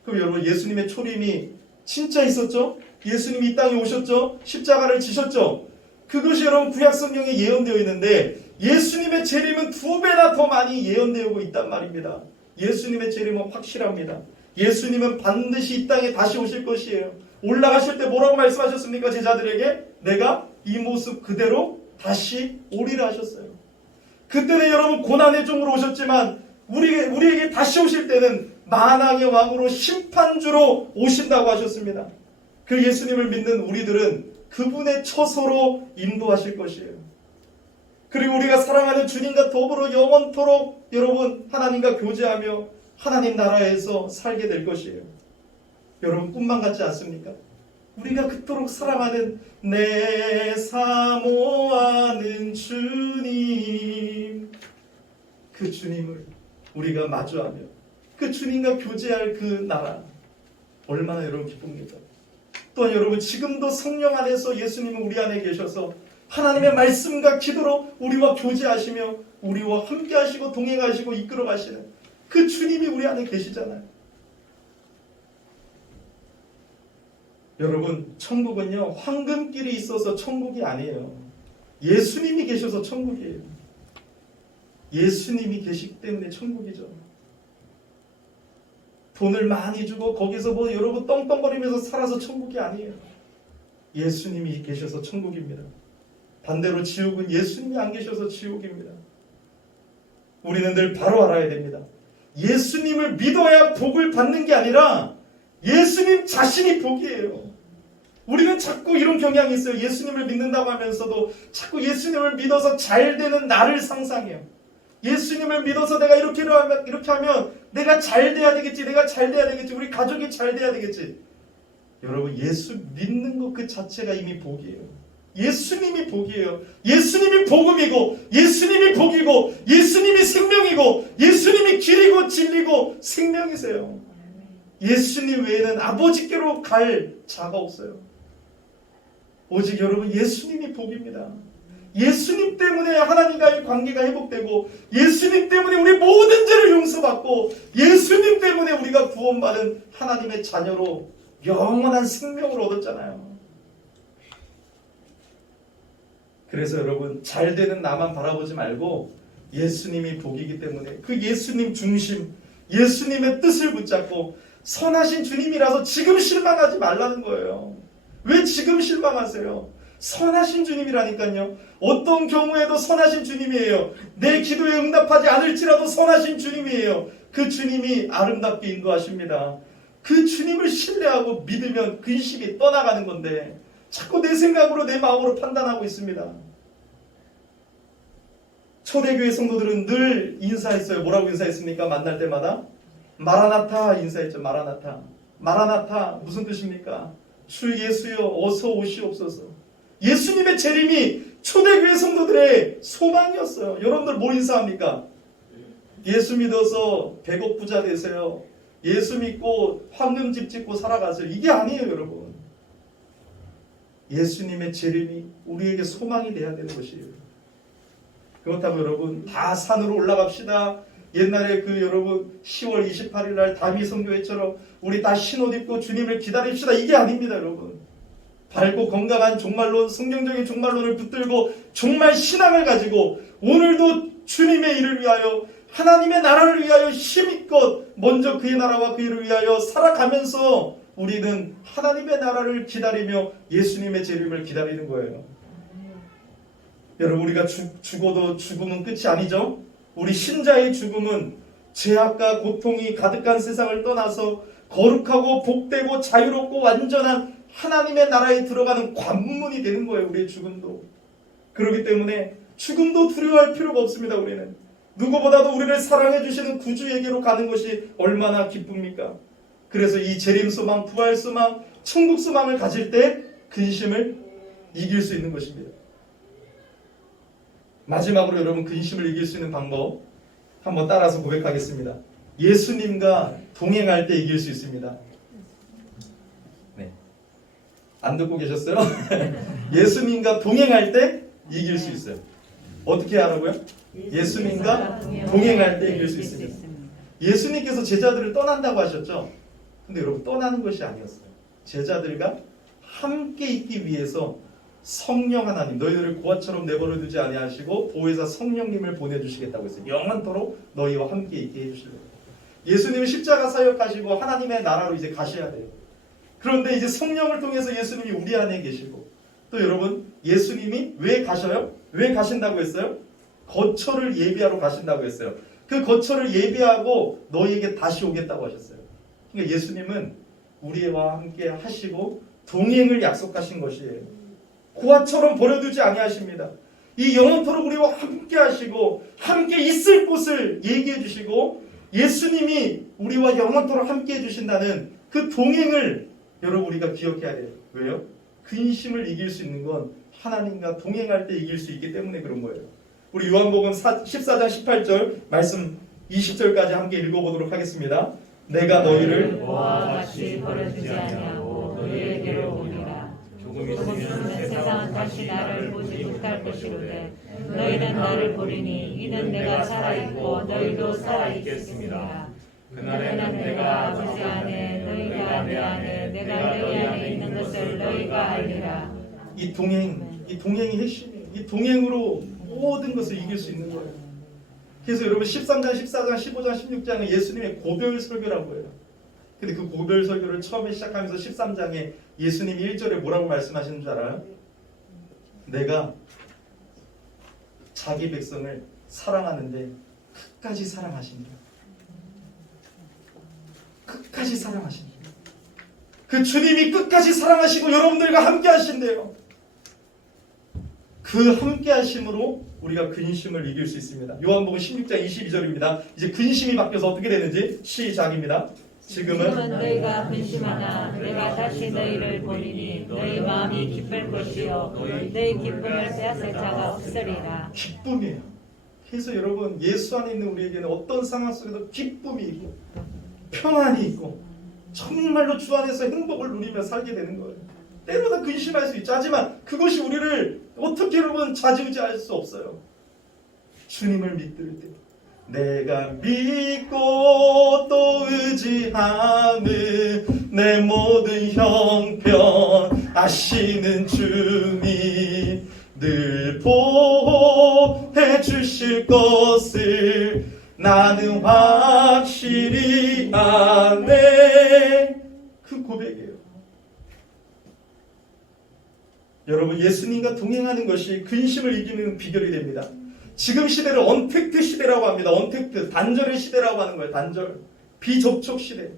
그럼 여러분 예수님의 초림이 진짜 있었죠? 예수님이 이 땅에 오셨죠? 십자가를 지셨죠? 그것이 여러분 구약 성경에 예언되어 있는데 예수님의 재림은 2배나 더 많이 예언되고 있단 말입니다. 예수님의 재림은 확실합니다. 예수님은 반드시 이 땅에 다시 오실 것이에요. 올라가실 때 뭐라고 말씀하셨습니까? 제자들에게 내가 이 모습 그대로 다시 오리라 하셨어요. 그때는 여러분 고난의 종으로 오셨지만 우리에게 다시 오실 때는 만왕의 왕으로 심판주로 오신다고 하셨습니다. 그 예수님을 믿는 우리들은 그분의 처소로 인도하실 것이에요. 그리고 우리가 사랑하는 주님과 더불어 영원토록 여러분 하나님과 교제하며 하나님 나라에서 살게 될 것이에요. 여러분 꿈만 같지 않습니까? 우리가 그토록 사랑하는 내 사모하는 주님, 그 주님을 우리가 마주하며 그 주님과 교제할 그 나라 얼마나 여러분 기쁩니까? 또한 여러분 지금도 성령 안에서 예수님은 우리 안에 계셔서 하나님의 말씀과 기도로 우리와 교제하시며 우리와 함께 하시고 동행하시고 이끌어 가시는 그 주님이 우리 안에 계시잖아요. 여러분 천국은요 황금길이 있어서 천국이 아니에요. 예수님이 계셔서 천국이에요. 예수님이 계시기 때문에 천국이죠. 돈을 많이 주고 거기서 뭐 여러분 떵떵거리면서 살아서 천국이 아니에요. 예수님이 계셔서 천국입니다. 반대로 지옥은 예수님이 안 계셔서 지옥입니다. 우리는 늘 바로 알아야 됩니다. 예수님을 믿어야 복을 받는 게 아니라 예수님 자신이 복이에요. 우리는 자꾸 이런 경향이 있어요. 예수님을 믿는다고 하면서도 자꾸 예수님을 믿어서 잘 되는 나를 상상해요. 예수님을 믿어서 내가 이렇게 하면 내가 잘 돼야 되겠지. 내가 잘 돼야 되겠지. 우리 가족이 잘 돼야 되겠지. 여러분, 예수 믿는 것 그 자체가 이미 복이에요. 예수님이 복이에요. 예수님이 복음이고 예수님이 복이고 예수님이 생명이고 예수님이 길이고 진리고 생명이세요. 예수님 외에는 아버지께로 갈 자가 없어요. 오직 여러분, 예수님이 복입니다. 예수님 때문에 하나님과의 관계가 회복되고 예수님 때문에 우리 모든 죄를 용서받고 예수님 때문에 우리가 구원받은 하나님의 자녀로 영원한 생명을 얻었잖아요. 그래서 여러분, 잘 되는 나만 바라보지 말고 예수님이 복이기 때문에 그 예수님 중심, 예수님의 뜻을 붙잡고 선하신 주님이라서 지금 실망하지 말라는 거예요. 왜 지금 실망하세요? 선하신 주님이라니까요. 어떤 경우에도 선하신 주님이에요. 내 기도에 응답하지 않을지라도 선하신 주님이에요. 그 주님이 아름답게 인도하십니다. 그 주님을 신뢰하고 믿으면 근심이 떠나가는 건데 자꾸 내 생각으로 내 마음으로 판단하고 있습니다. 초대교회 성도들은 늘 인사했어요. 뭐라고 인사했습니까? 만날 때마다 마라나타 인사했죠. 마라나타. 마라나타 무슨 뜻입니까? 주 예수여 어서 오시옵소서. 예수님의 재림이 초대교회 성도들의 소망이었어요. 여러분들 뭐 인사합니까? 예수 믿어서 100억 부자 되세요. 예수 믿고 황금집 짓고 살아가세요. 이게 아니에요, 여러분. 예수님의 재림이 우리에게 소망이 돼야 되는 것이에요. 그렇다고 여러분 다 산으로 올라갑시다. 옛날에 여러분 10월 28일 날 다미 선교회처럼 우리 다 신옷 입고 주님을 기다립시다. 이게 아닙니다, 여러분. 밝고 건강한 종말론, 성경적인 종말론을 붙들고 정말 신앙을 가지고 오늘도 주님의 일을 위하여 하나님의 나라를 위하여 힘있껏 먼저 그의 나라와 그 일을 위하여 살아가면서 우리는 하나님의 나라를 기다리며 예수님의 재림을 기다리는 거예요. 여러분, 우리가 죽어도 죽음은 끝이 아니죠. 우리 신자의 죽음은 죄악과 고통이 가득한 세상을 떠나서 거룩하고 복되고 자유롭고 완전한 하나님의 나라에 들어가는 관문이 되는 거예요. 우리의 죽음도. 그렇기 때문에 죽음도 두려워할 필요가 없습니다. 우리는 누구보다도 우리를 사랑해 주시는 구주에게로 가는 것이 얼마나 기쁩니까? 그래서 이 재림 소망, 부활 소망, 천국 소망을 가질 때 근심을 이길 수 있는 것입니다. 마지막으로 여러분, 근심을 이길 수 있는 방법 한번 따라서 고백하겠습니다. 예수님과 동행할 때 이길 수 있습니다. 네. 안 듣고 계셨어요? 예수님과 동행할 때 이길 수 있어요. 어떻게 하라고요? 예수님과 동행할 때 이길 수 있습니다. 예수님께서 제자들을 떠난다고 하셨죠? 근데 여러분, 떠나는 것이 아니었어요. 제자들과 함께 있기 위해서 성령 하나님, 너희들을 고아처럼 내버려 두지 아니하시고 보혜사 성령님을 보내주시겠다고 했어요. 영원토록 너희와 함께 있게 해주시려고. 예수님은 십자가 사역하시고 하나님의 나라로 이제 가셔야 돼요. 그런데 이제 성령을 통해서 예수님이 우리 안에 계시고, 또 여러분, 예수님이 왜 가셔요? 왜 가신다고 했어요? 거처를 예비하러 가신다고 했어요. 그 거처를 예비하고 너희에게 다시 오겠다고 하셨어요. 그러니까 예수님은 우리와 함께 하시고 동행을 약속하신 것이에요. 고아처럼 버려두지 아니하십니다. 이 영원토록 우리와 함께 하시고 함께 있을 곳을 얘기해 주시고 예수님이 우리와 영원토록 함께 해주신다는 그 동행을 여러분 우리가 기억해야 돼요. 왜요? 근심을 이길 수 있는 건 하나님과 동행할 때 이길 수 있기 때문에 그런 거예요. 우리 요한복음 14장 18절 말씀 20절까지 함께 읽어보도록 하겠습니다. 내가 너희를 너와 같이 버려두지 아니하고 너희에게로 오리라. 조금 있으면 세상은 다시 나를 보지 못할 것이로되 너희는 나를 보리니 이는 내가 살아있고 너희도 살아있겠습니다. 그날에는 내가 아버지 안에 너희가 내 안에 내가 너희 안에 있는 것을 너희가 알리라. 이 동행이 핵심이에요. 이 동행으로 모든 것을 이길 수 있는 거예요. 그래서 여러분 13장, 14장, 15장, 16장은 예수님의 고별 설교라고 해요. 근데 그 고별 설교를 처음에 시작하면서 13장에 예수님이 1절에 뭐라고 말씀하시는 줄 알아요? 내가 자기 백성을 사랑하는데 끝까지 사랑하신다. 끝까지 사랑하신다. 그 주님이 끝까지 사랑하시고 여러분들과 함께 하신대요. 그 함께 하심으로 우리가 근심을 이길 수 있습니다. 요한복음 16장 22절입니다. 이제 근심이 바뀌어서 어떻게 되는지 시작입니다. 지금은 너희가 근심하나 내가 다시 너희를 보리니 너희 마음이 기쁠 것이요 너희 기쁨을 빼앗을 자가 없으리라. 기쁨이에요. 그래서 여러분 예수 안에 있는 우리에게는 어떤 상황 속에도 기쁨이 있고 평안이 있고 정말로 주 안에서 행복을 누리며 살게 되는 거예요. 때로는 근심할 수 있죠. 하지만 그것이 우리를 어떻게 여러분 좌지우지할 수 없어요. 주님을 믿을 때 내가 믿고 또 의지하는 내 모든 형편 아시는 주님 늘 보호해 주실 것을 나는 확실히 아네. 그 고백이에요. 여러분 예수님과 동행하는 것이 근심을 이기는 비결이 됩니다. 지금 시대를 언택트 시대라고 합니다. 언택트, 단절의 시대라고 하는 거예요. 단절, 비접촉 시대.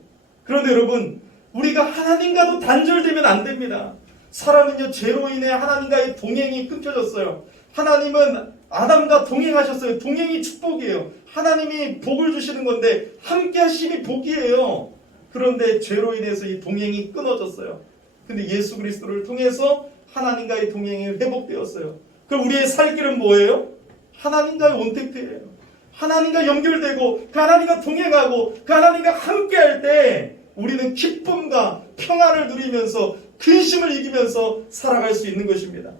그런데 여러분 우리가 하나님과도 단절되면 안 됩니다. 사람은요 죄로 인해 하나님과의 동행이 끊겨졌어요. 하나님은 아담과 동행하셨어요. 동행이 축복이에요. 하나님이 복을 주시는 건데 함께 하심이 복이에요. 그런데 죄로 인해서 이 동행이 끊어졌어요. 근데 예수 그리스도를 통해서 하나님과의 동행이 회복되었어요. 그럼 우리의 살 길은 뭐예요? 하나님과의 온택트예요. 하나님과 연결되고 그 하나님과 동행하고 그 하나님과 함께할 때 우리는 기쁨과 평안을 누리면서 근심을 이기면서 살아갈 수 있는 것입니다.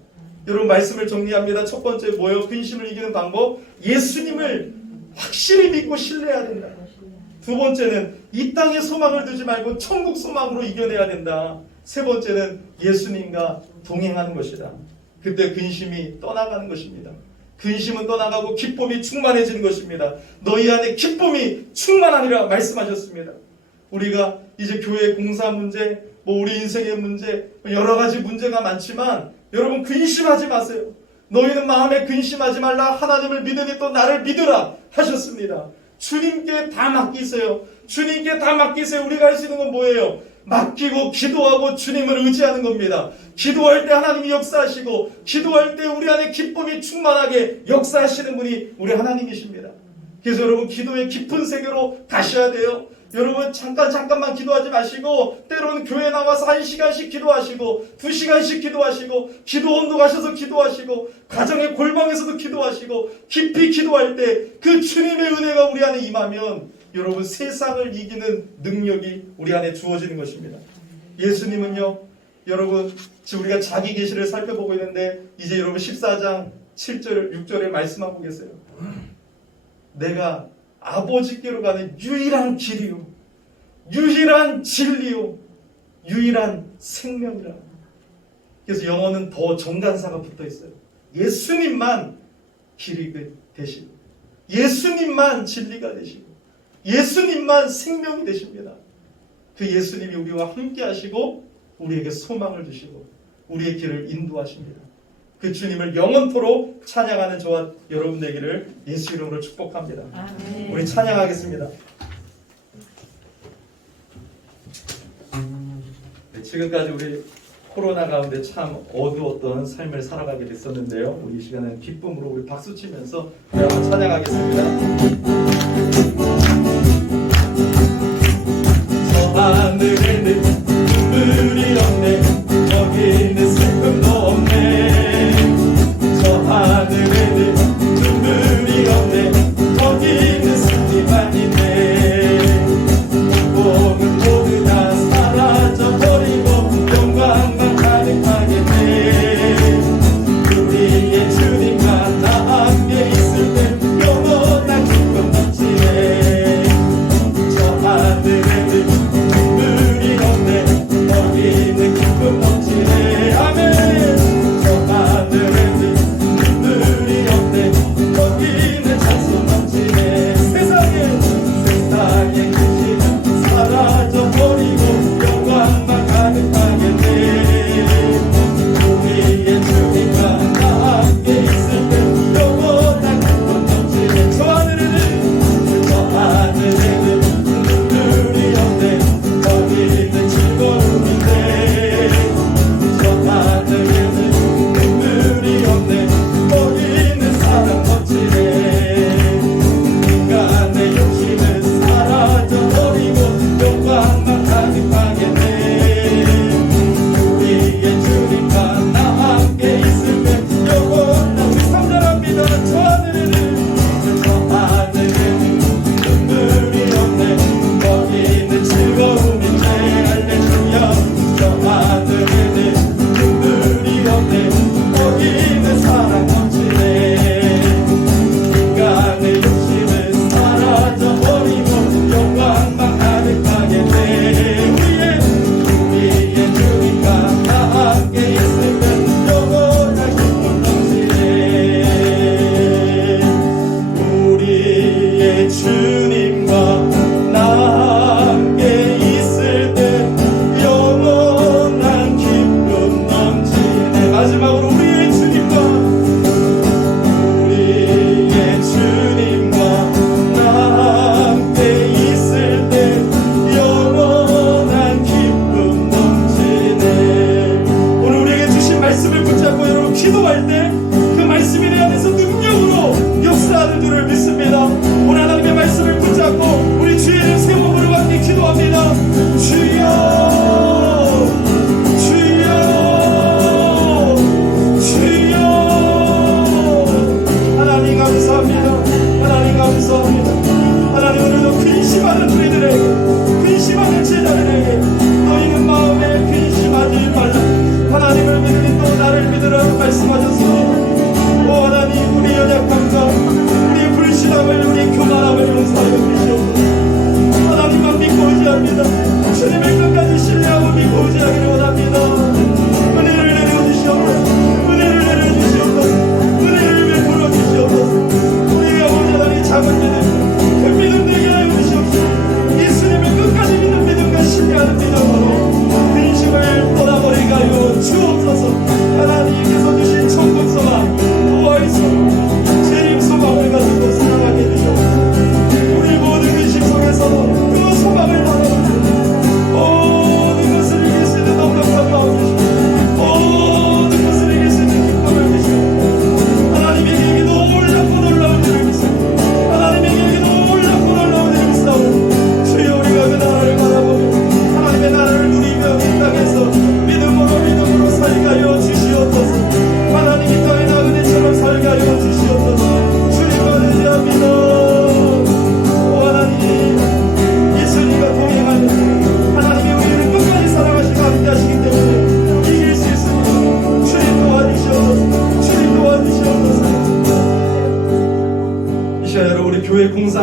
여러분 말씀을 정리합니다. 첫 번째 뭐예요? 근심을 이기는 방법. 예수님을 확실히 믿고 신뢰해야 된다. 두 번째는 이 땅의 소망을 두지 말고 천국 소망으로 이겨내야 된다. 세 번째는 예수님과 동행하는 것이다. 그때 근심이 떠나가는 것입니다. 근심은 떠나가고 기쁨이 충만해지는 것입니다. 너희 안에 기쁨이 충만하니라 말씀하셨습니다. 우리가 이제 교회 공사 문제, 우리 인생의 문제, 여러 가지 문제가 많지만 여러분 근심하지 마세요. 너희는 마음에 근심하지 말라. 하나님을 믿으니 또 나를 믿으라 하셨습니다. 주님께 다 맡기세요. 주님께 다 맡기세요. 우리가 할 수 있는 건 뭐예요? 맡기고 기도하고 주님을 의지하는 겁니다. 기도할 때 하나님이 역사하시고 기도할 때 우리 안에 기쁨이 충만하게 역사하시는 분이 우리 하나님이십니다. 그래서 여러분 기도의 깊은 세계로 가셔야 돼요. 여러분 잠깐만 기도하지 마시고 때로는 교회 나와서 1시간씩 기도하시고 2시간씩 기도하시고 기도 온도 가셔서 기도하시고 가정의 골방에서도 기도하시고 깊이 기도할 때 그 주님의 은혜가 우리 안에 임하면 여러분 세상을 이기는 능력이 우리 안에 주어지는 것입니다. 예수님은요 여러분 지금 우리가 자기 계시를 살펴보고 있는데 이제 여러분 14장 7절 6절에 말씀하고 계세요. 내가 아버지께로 가는 유일한 길이요 유일한 진리요 유일한 생명이라. 그래서 영어는 더 정관사가 붙어 있어요. 예수님만 길이 되시고 예수님만 진리가 되시고 예수님만 생명이 되십니다. 그 예수님이 우리와 함께 하시고 우리에게 소망을 주시고 우리의 길을 인도하십니다. 그 주님을 영원토록 찬양하는 저와 여러분 되기를 예수 이름으로 축복합니다. 아멘. 우리 찬양하겠습니다. 네, 지금까지 우리 코로나 가운데 참 어두웠던 삶을 살아가게 됐었는데요. 우리 이 시간은 기쁨으로 우리 박수 치면서 한번 찬양하겠습니다. 저 하늘에는 눈물이 없네 여기는 슬픔도 없네 저 하늘에는 눈물이 없네 거기는 승리만 있네 복은 모두 다 사라져버리고 영광만 가득하겠네 우리의 주님과 나 함께 있을 때 영원한 기쁨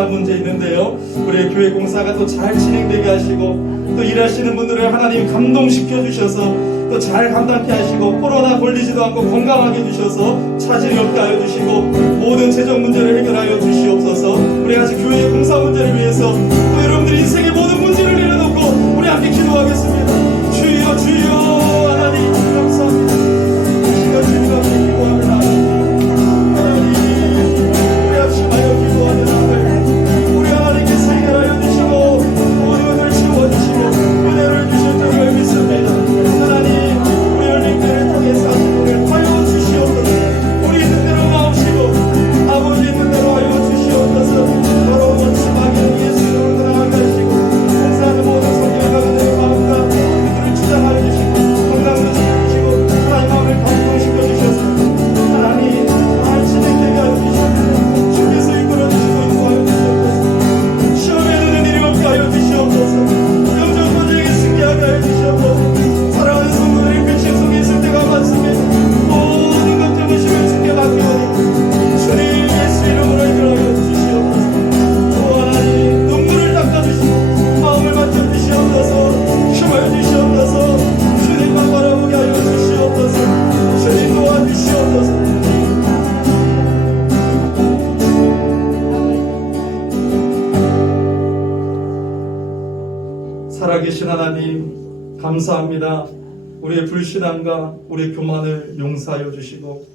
만한 문제 있는데요. 우리 교회 공사가 또 잘 진행되게 하시고 또 일하시는 분들을 하나님 감동시켜 주셔서 또 잘 감당케 하시고 코로나 걸리지도 않고 건강하게 해주셔서 차질이 없게 하여 주시고 모든 재정 문제를 해결하여 주시옵소서. 우리 같이 교회의 공사 문제를 위해서 또 여러분들이 인생의 모든 문제를 내려놓고 우리 함께 기도하겠습니다. 주여 주여 하나님 감사합니다. 시간 주님과 함께 기도합니다. 하나님 우리 합심하여 기도하는 앞에 우리 하나님께서 해결하여 주시고 모든 은혜를 채워주시고 은혜를 주실 줄을 믿습니다. 하나님 우리 열린교회를 통해서 하시는 하여 주시옵소서. 우리 있는 대로 마옵시고 아버지 있는 대로 하여 주시옵소서. 더러운 원수마귀를 예수 이름으로 떠나가게 하시고 공사하는 모든 성경과 그들의 마음과 그들을 주장하여 주시고 건강도 지켜주시고 하나님 마음을 감동시켜 주셔서 하나님 잘 진행되게 하여 주시옵소서. 주께서 이끌어 주시고 인도하여 주시옵소서. 시험에 드는 일이 없게 하여 주시옵소서. 영적 문제에게 승리하게 하여 주시옵소서. 사랑하는 성도들이 빛의 속에 있을 때가 많습니다. 모든 걱정 의심을 주께 맡기오니 주님 예수 이름으로 이끌어여 주시옵소서. 오 하나님 눈물을 닦아주시고 마음을 만져주시옵소서. 힘을 주시옵소서. 주님만 바라보게 하여 주시옵소서. 주님 도와주시옵소서. 살아계신 하나님 감사합니다. 우리의 불신앙과 우리의 교만을 용서하여 주시고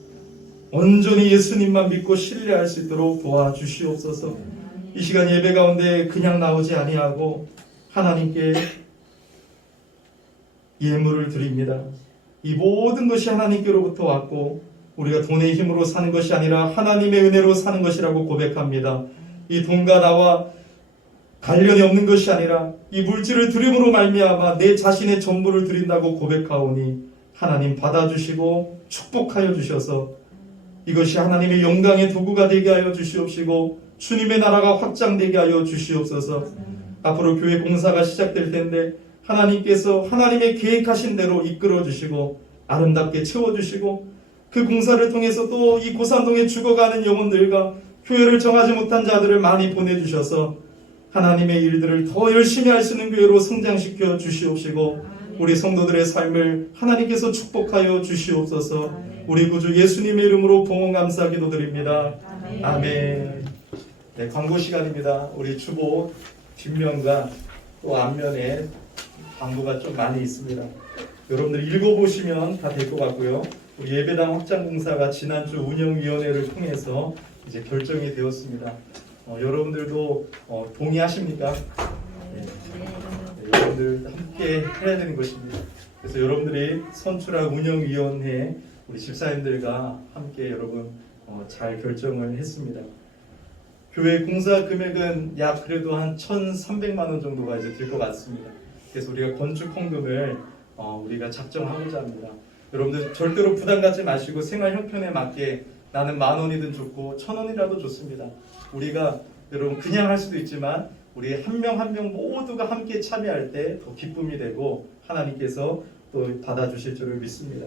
온전히 예수님만 믿고 신뢰할 수 있도록 도와주시옵소서. 이 시간 예배 가운데 그냥 나오지 아니하고 하나님께 예물을 드립니다. 이 모든 것이 하나님께로부터 왔고 우리가 돈의 힘으로 사는 것이 아니라 하나님의 은혜로 사는 것이라고 고백합니다. 이 돈과 나와 관련이 없는 것이 아니라 이 물질을 드림으로 말미암아 내 자신의 전부를 드린다고 고백하오니 하나님 받아주시고 축복하여 주셔서 이것이 하나님의 영광의 도구가 되게 하여 주시옵시고 주님의 나라가 확장되게 하여 주시옵소서. 앞으로 교회 공사가 시작될 텐데 하나님께서 하나님의 계획하신 대로 이끌어 주시고 아름답게 채워주시고 그 공사를 통해서 또 이 고산동에 죽어가는 영혼들과 교회를 정하지 못한 자들을 많이 보내주셔서 하나님의 일들을 더 열심히 할 수 있는 교회로 성장시켜 주시옵시고 우리 성도들의 삶을 하나님께서 축복하여 주시옵소서. 우리 구주 예수님의 이름으로 봉헌 감사 기도드립니다. 아멘. 네, 광고 시간입니다. 우리 주보 뒷면과 또 앞면에 광고가 좀 많이 있습니다. 여러분들 읽어보시면 다 될 것 같고요. 우리 예배당 확장 공사가 지난주 운영위원회를 통해서 이제 결정이 되었습니다. 여러분들도 동의하십니까? 네. 여러분들 함께 해야 되는 것입니다. 그래서 여러분들이 선출한 운영위원회 우리 집사님들과 함께 여러분 잘 결정을 했습니다. 교회 공사 금액은 약 그래도 한 1,300만 원 정도가 이제 될 것 같습니다. 그래서 우리가 건축 헌금을 우리가 작정하고자 합니다. 여러분들 절대로 부담 갖지 마시고 생활 형편에 맞게 나는 10,000원이든 좋고 1,000원이라도 좋습니다. 우리가 여러분 그냥 할 수도 있지만 우리 한 명 한 명 모두가 함께 참여할 때 더 기쁨이 되고 하나님께서 또 받아주실 줄을 믿습니다.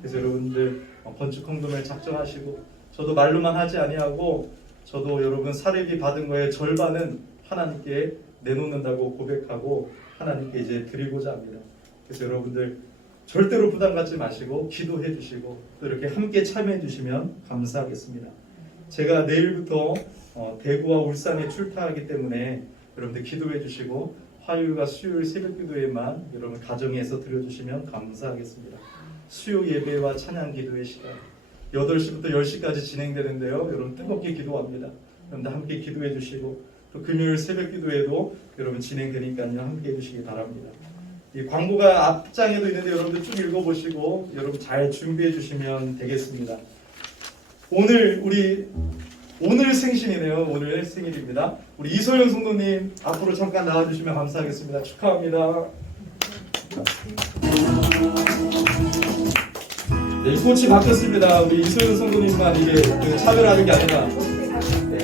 그래서 여러분들 건축 헌금을 작정하시고 저도 말로만 하지 아니하고 저도 여러분 사례비 받은 거의 절반은 하나님께 내놓는다고 고백하고 하나님께 이제 드리고자 합니다. 그래서 여러분들 절대로 부담 갖지 마시고 기도해 주시고 또 이렇게 함께 참여해 주시면 감사하겠습니다. 제가 내일부터 대구와 울산에 출타하기 때문에 여러분들 기도해 주시고 화요일과 수요일 새벽 기도에만 여러분 가정에서 드려주시면 감사하겠습니다. 수요 예배와 찬양 기도의 시간 8시부터 10시까지 진행되는데요. 여러분 뜨겁게 기도합니다. 여러분들 함께 기도해 주시고 또 금요일 새벽 기도에도 여러분 진행되니까요. 함께 해주시기 바랍니다. 이 광고가 앞장에도 있는데 여러분들 쭉 읽어보시고 여러분 잘 준비해 주시면 되겠습니다. 오늘 생신이네요. 오늘 생일입니다. 우리 이소영 성도님 앞으로 잠깐 나와주시면 감사하겠습니다. 축하합니다. 네, 이 꽃이 바뀌었습니다. 우리 이소영 성도님만 이게 차별하는 게 아니라 네.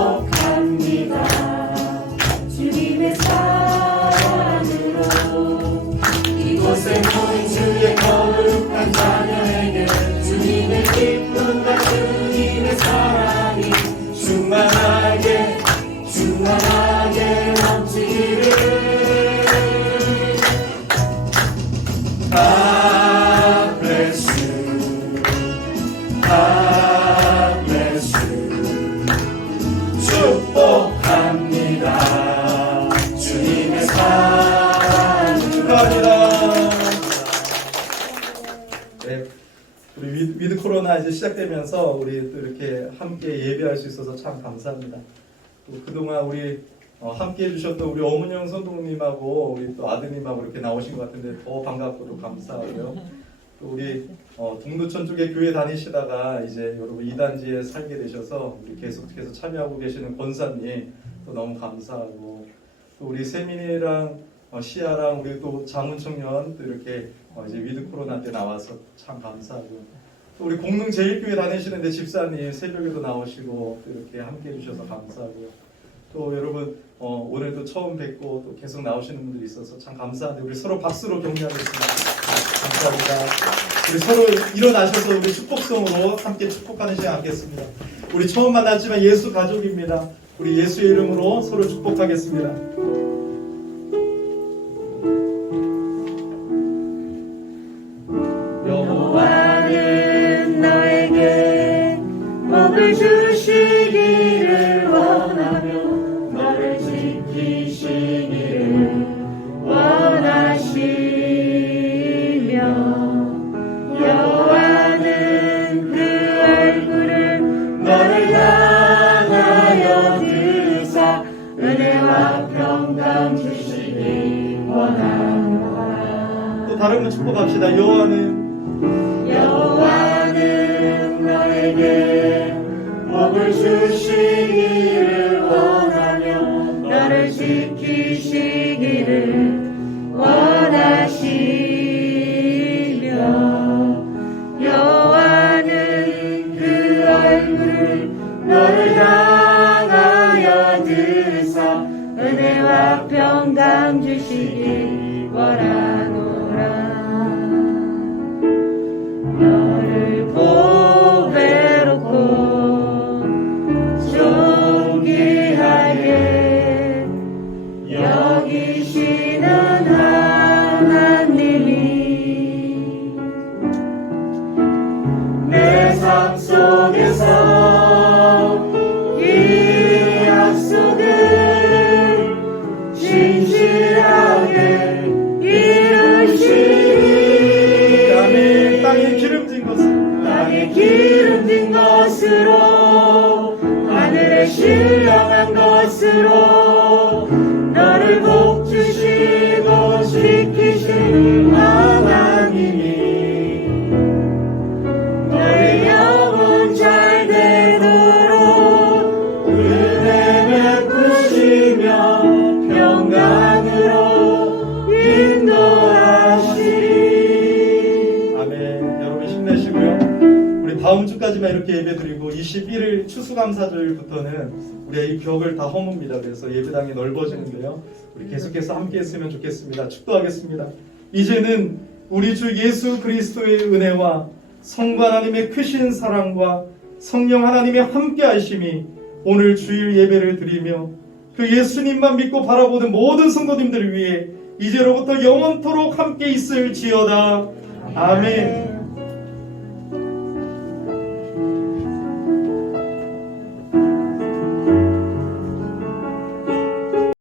축복합니다. 주님의 사랑으로 온갖 주님의 사랑이 충만하게 넘치기를. God bless you, God bless you. 축복합니다. 주님의 사랑 축복합니다. 네, 우리 위드 코로나 이제 시작되면서 우리 또 이렇게 함께 예배할 수 있어서 참 감사합니다. 또 그동안 우리 함께 해주셨던 우리 어문영 선동님하고 우리 또 아드님하고 이렇게 나오신 것 같은데 더 반갑고 또 감사하고요. 또 우리 동두천 쪽에 교회 다니시다가 이제 여러분 이단지에 살게 되셔서 우리 계속해서 참여하고 계시는 권사님 또 너무 감사하고, 또 우리 세민이랑 시아랑 우리 또 장훈청년 또 이렇게 이제 위드 코로나 때 나와서 참 감사하고, 또 우리 공릉 제일교회 다니시는데 집사님 새벽에도 나오시고 또 이렇게 함께 해주셔서 감사하고요. 또 여러분 오늘 또 처음 뵙고 또 계속 나오시는 분들이 있어서 참 감사한데 우리 서로 박수로 격려하겠습니다. 감사합니다. 우리 서로 일어나셔서 우리 축복성으로 함께 축복하는 시간 갖겠습니다. 우리 처음 만났지만 예수 가족입니다. 우리 예수의 이름으로 서로 축복하겠습니다. 여호와는 너에게 복을 주시기를 원하며 너를 지키시기를 원하시며, 여호와는 그 얼굴을 너를 향하여 드사 은혜와 평강 주시기 원하노라. 또 다른 분 축복합시다. 여호와는 너에게 복을 주시기를 원하며 너를 지키시기를 원하시며, 여호와는 그 얼굴을 너를 향하여 드사 은혜와 평강 주시기 원하노라. 너를 보배롭고 존귀하게 여기시는 하나님이 내 삶 속에서 이 약속을 진실하게 이루시리. 아멘. 땅에 기름진 것으로 하늘에 신령한 것으로 너를 복 주시고 지키신 하나님이 너의 영혼 잘 되도록 은혜 베푸시며 평강으로 인도하시리. 아멘. 여러분 힘내시고요. 우리 다음 주까지만 이렇게 예배드리고 21일 추수감사절부터는 우리가 이 벽을 다 허뭅니다. 그래서 예배당이 넓어지는데요. 우리 계속해서 함께 했으면 좋겠습니다. 축도하겠습니다. 이제는 우리 주 예수 그리스도의 은혜와 성부 하나님의 크신 사랑과 성령 하나님의 함께 하심이 오늘 주일 예배를 드리며 그 예수님만 믿고 바라보는 모든 성도님들을 위해 이제로부터 영원토록 함께 있을지어다. 아멘.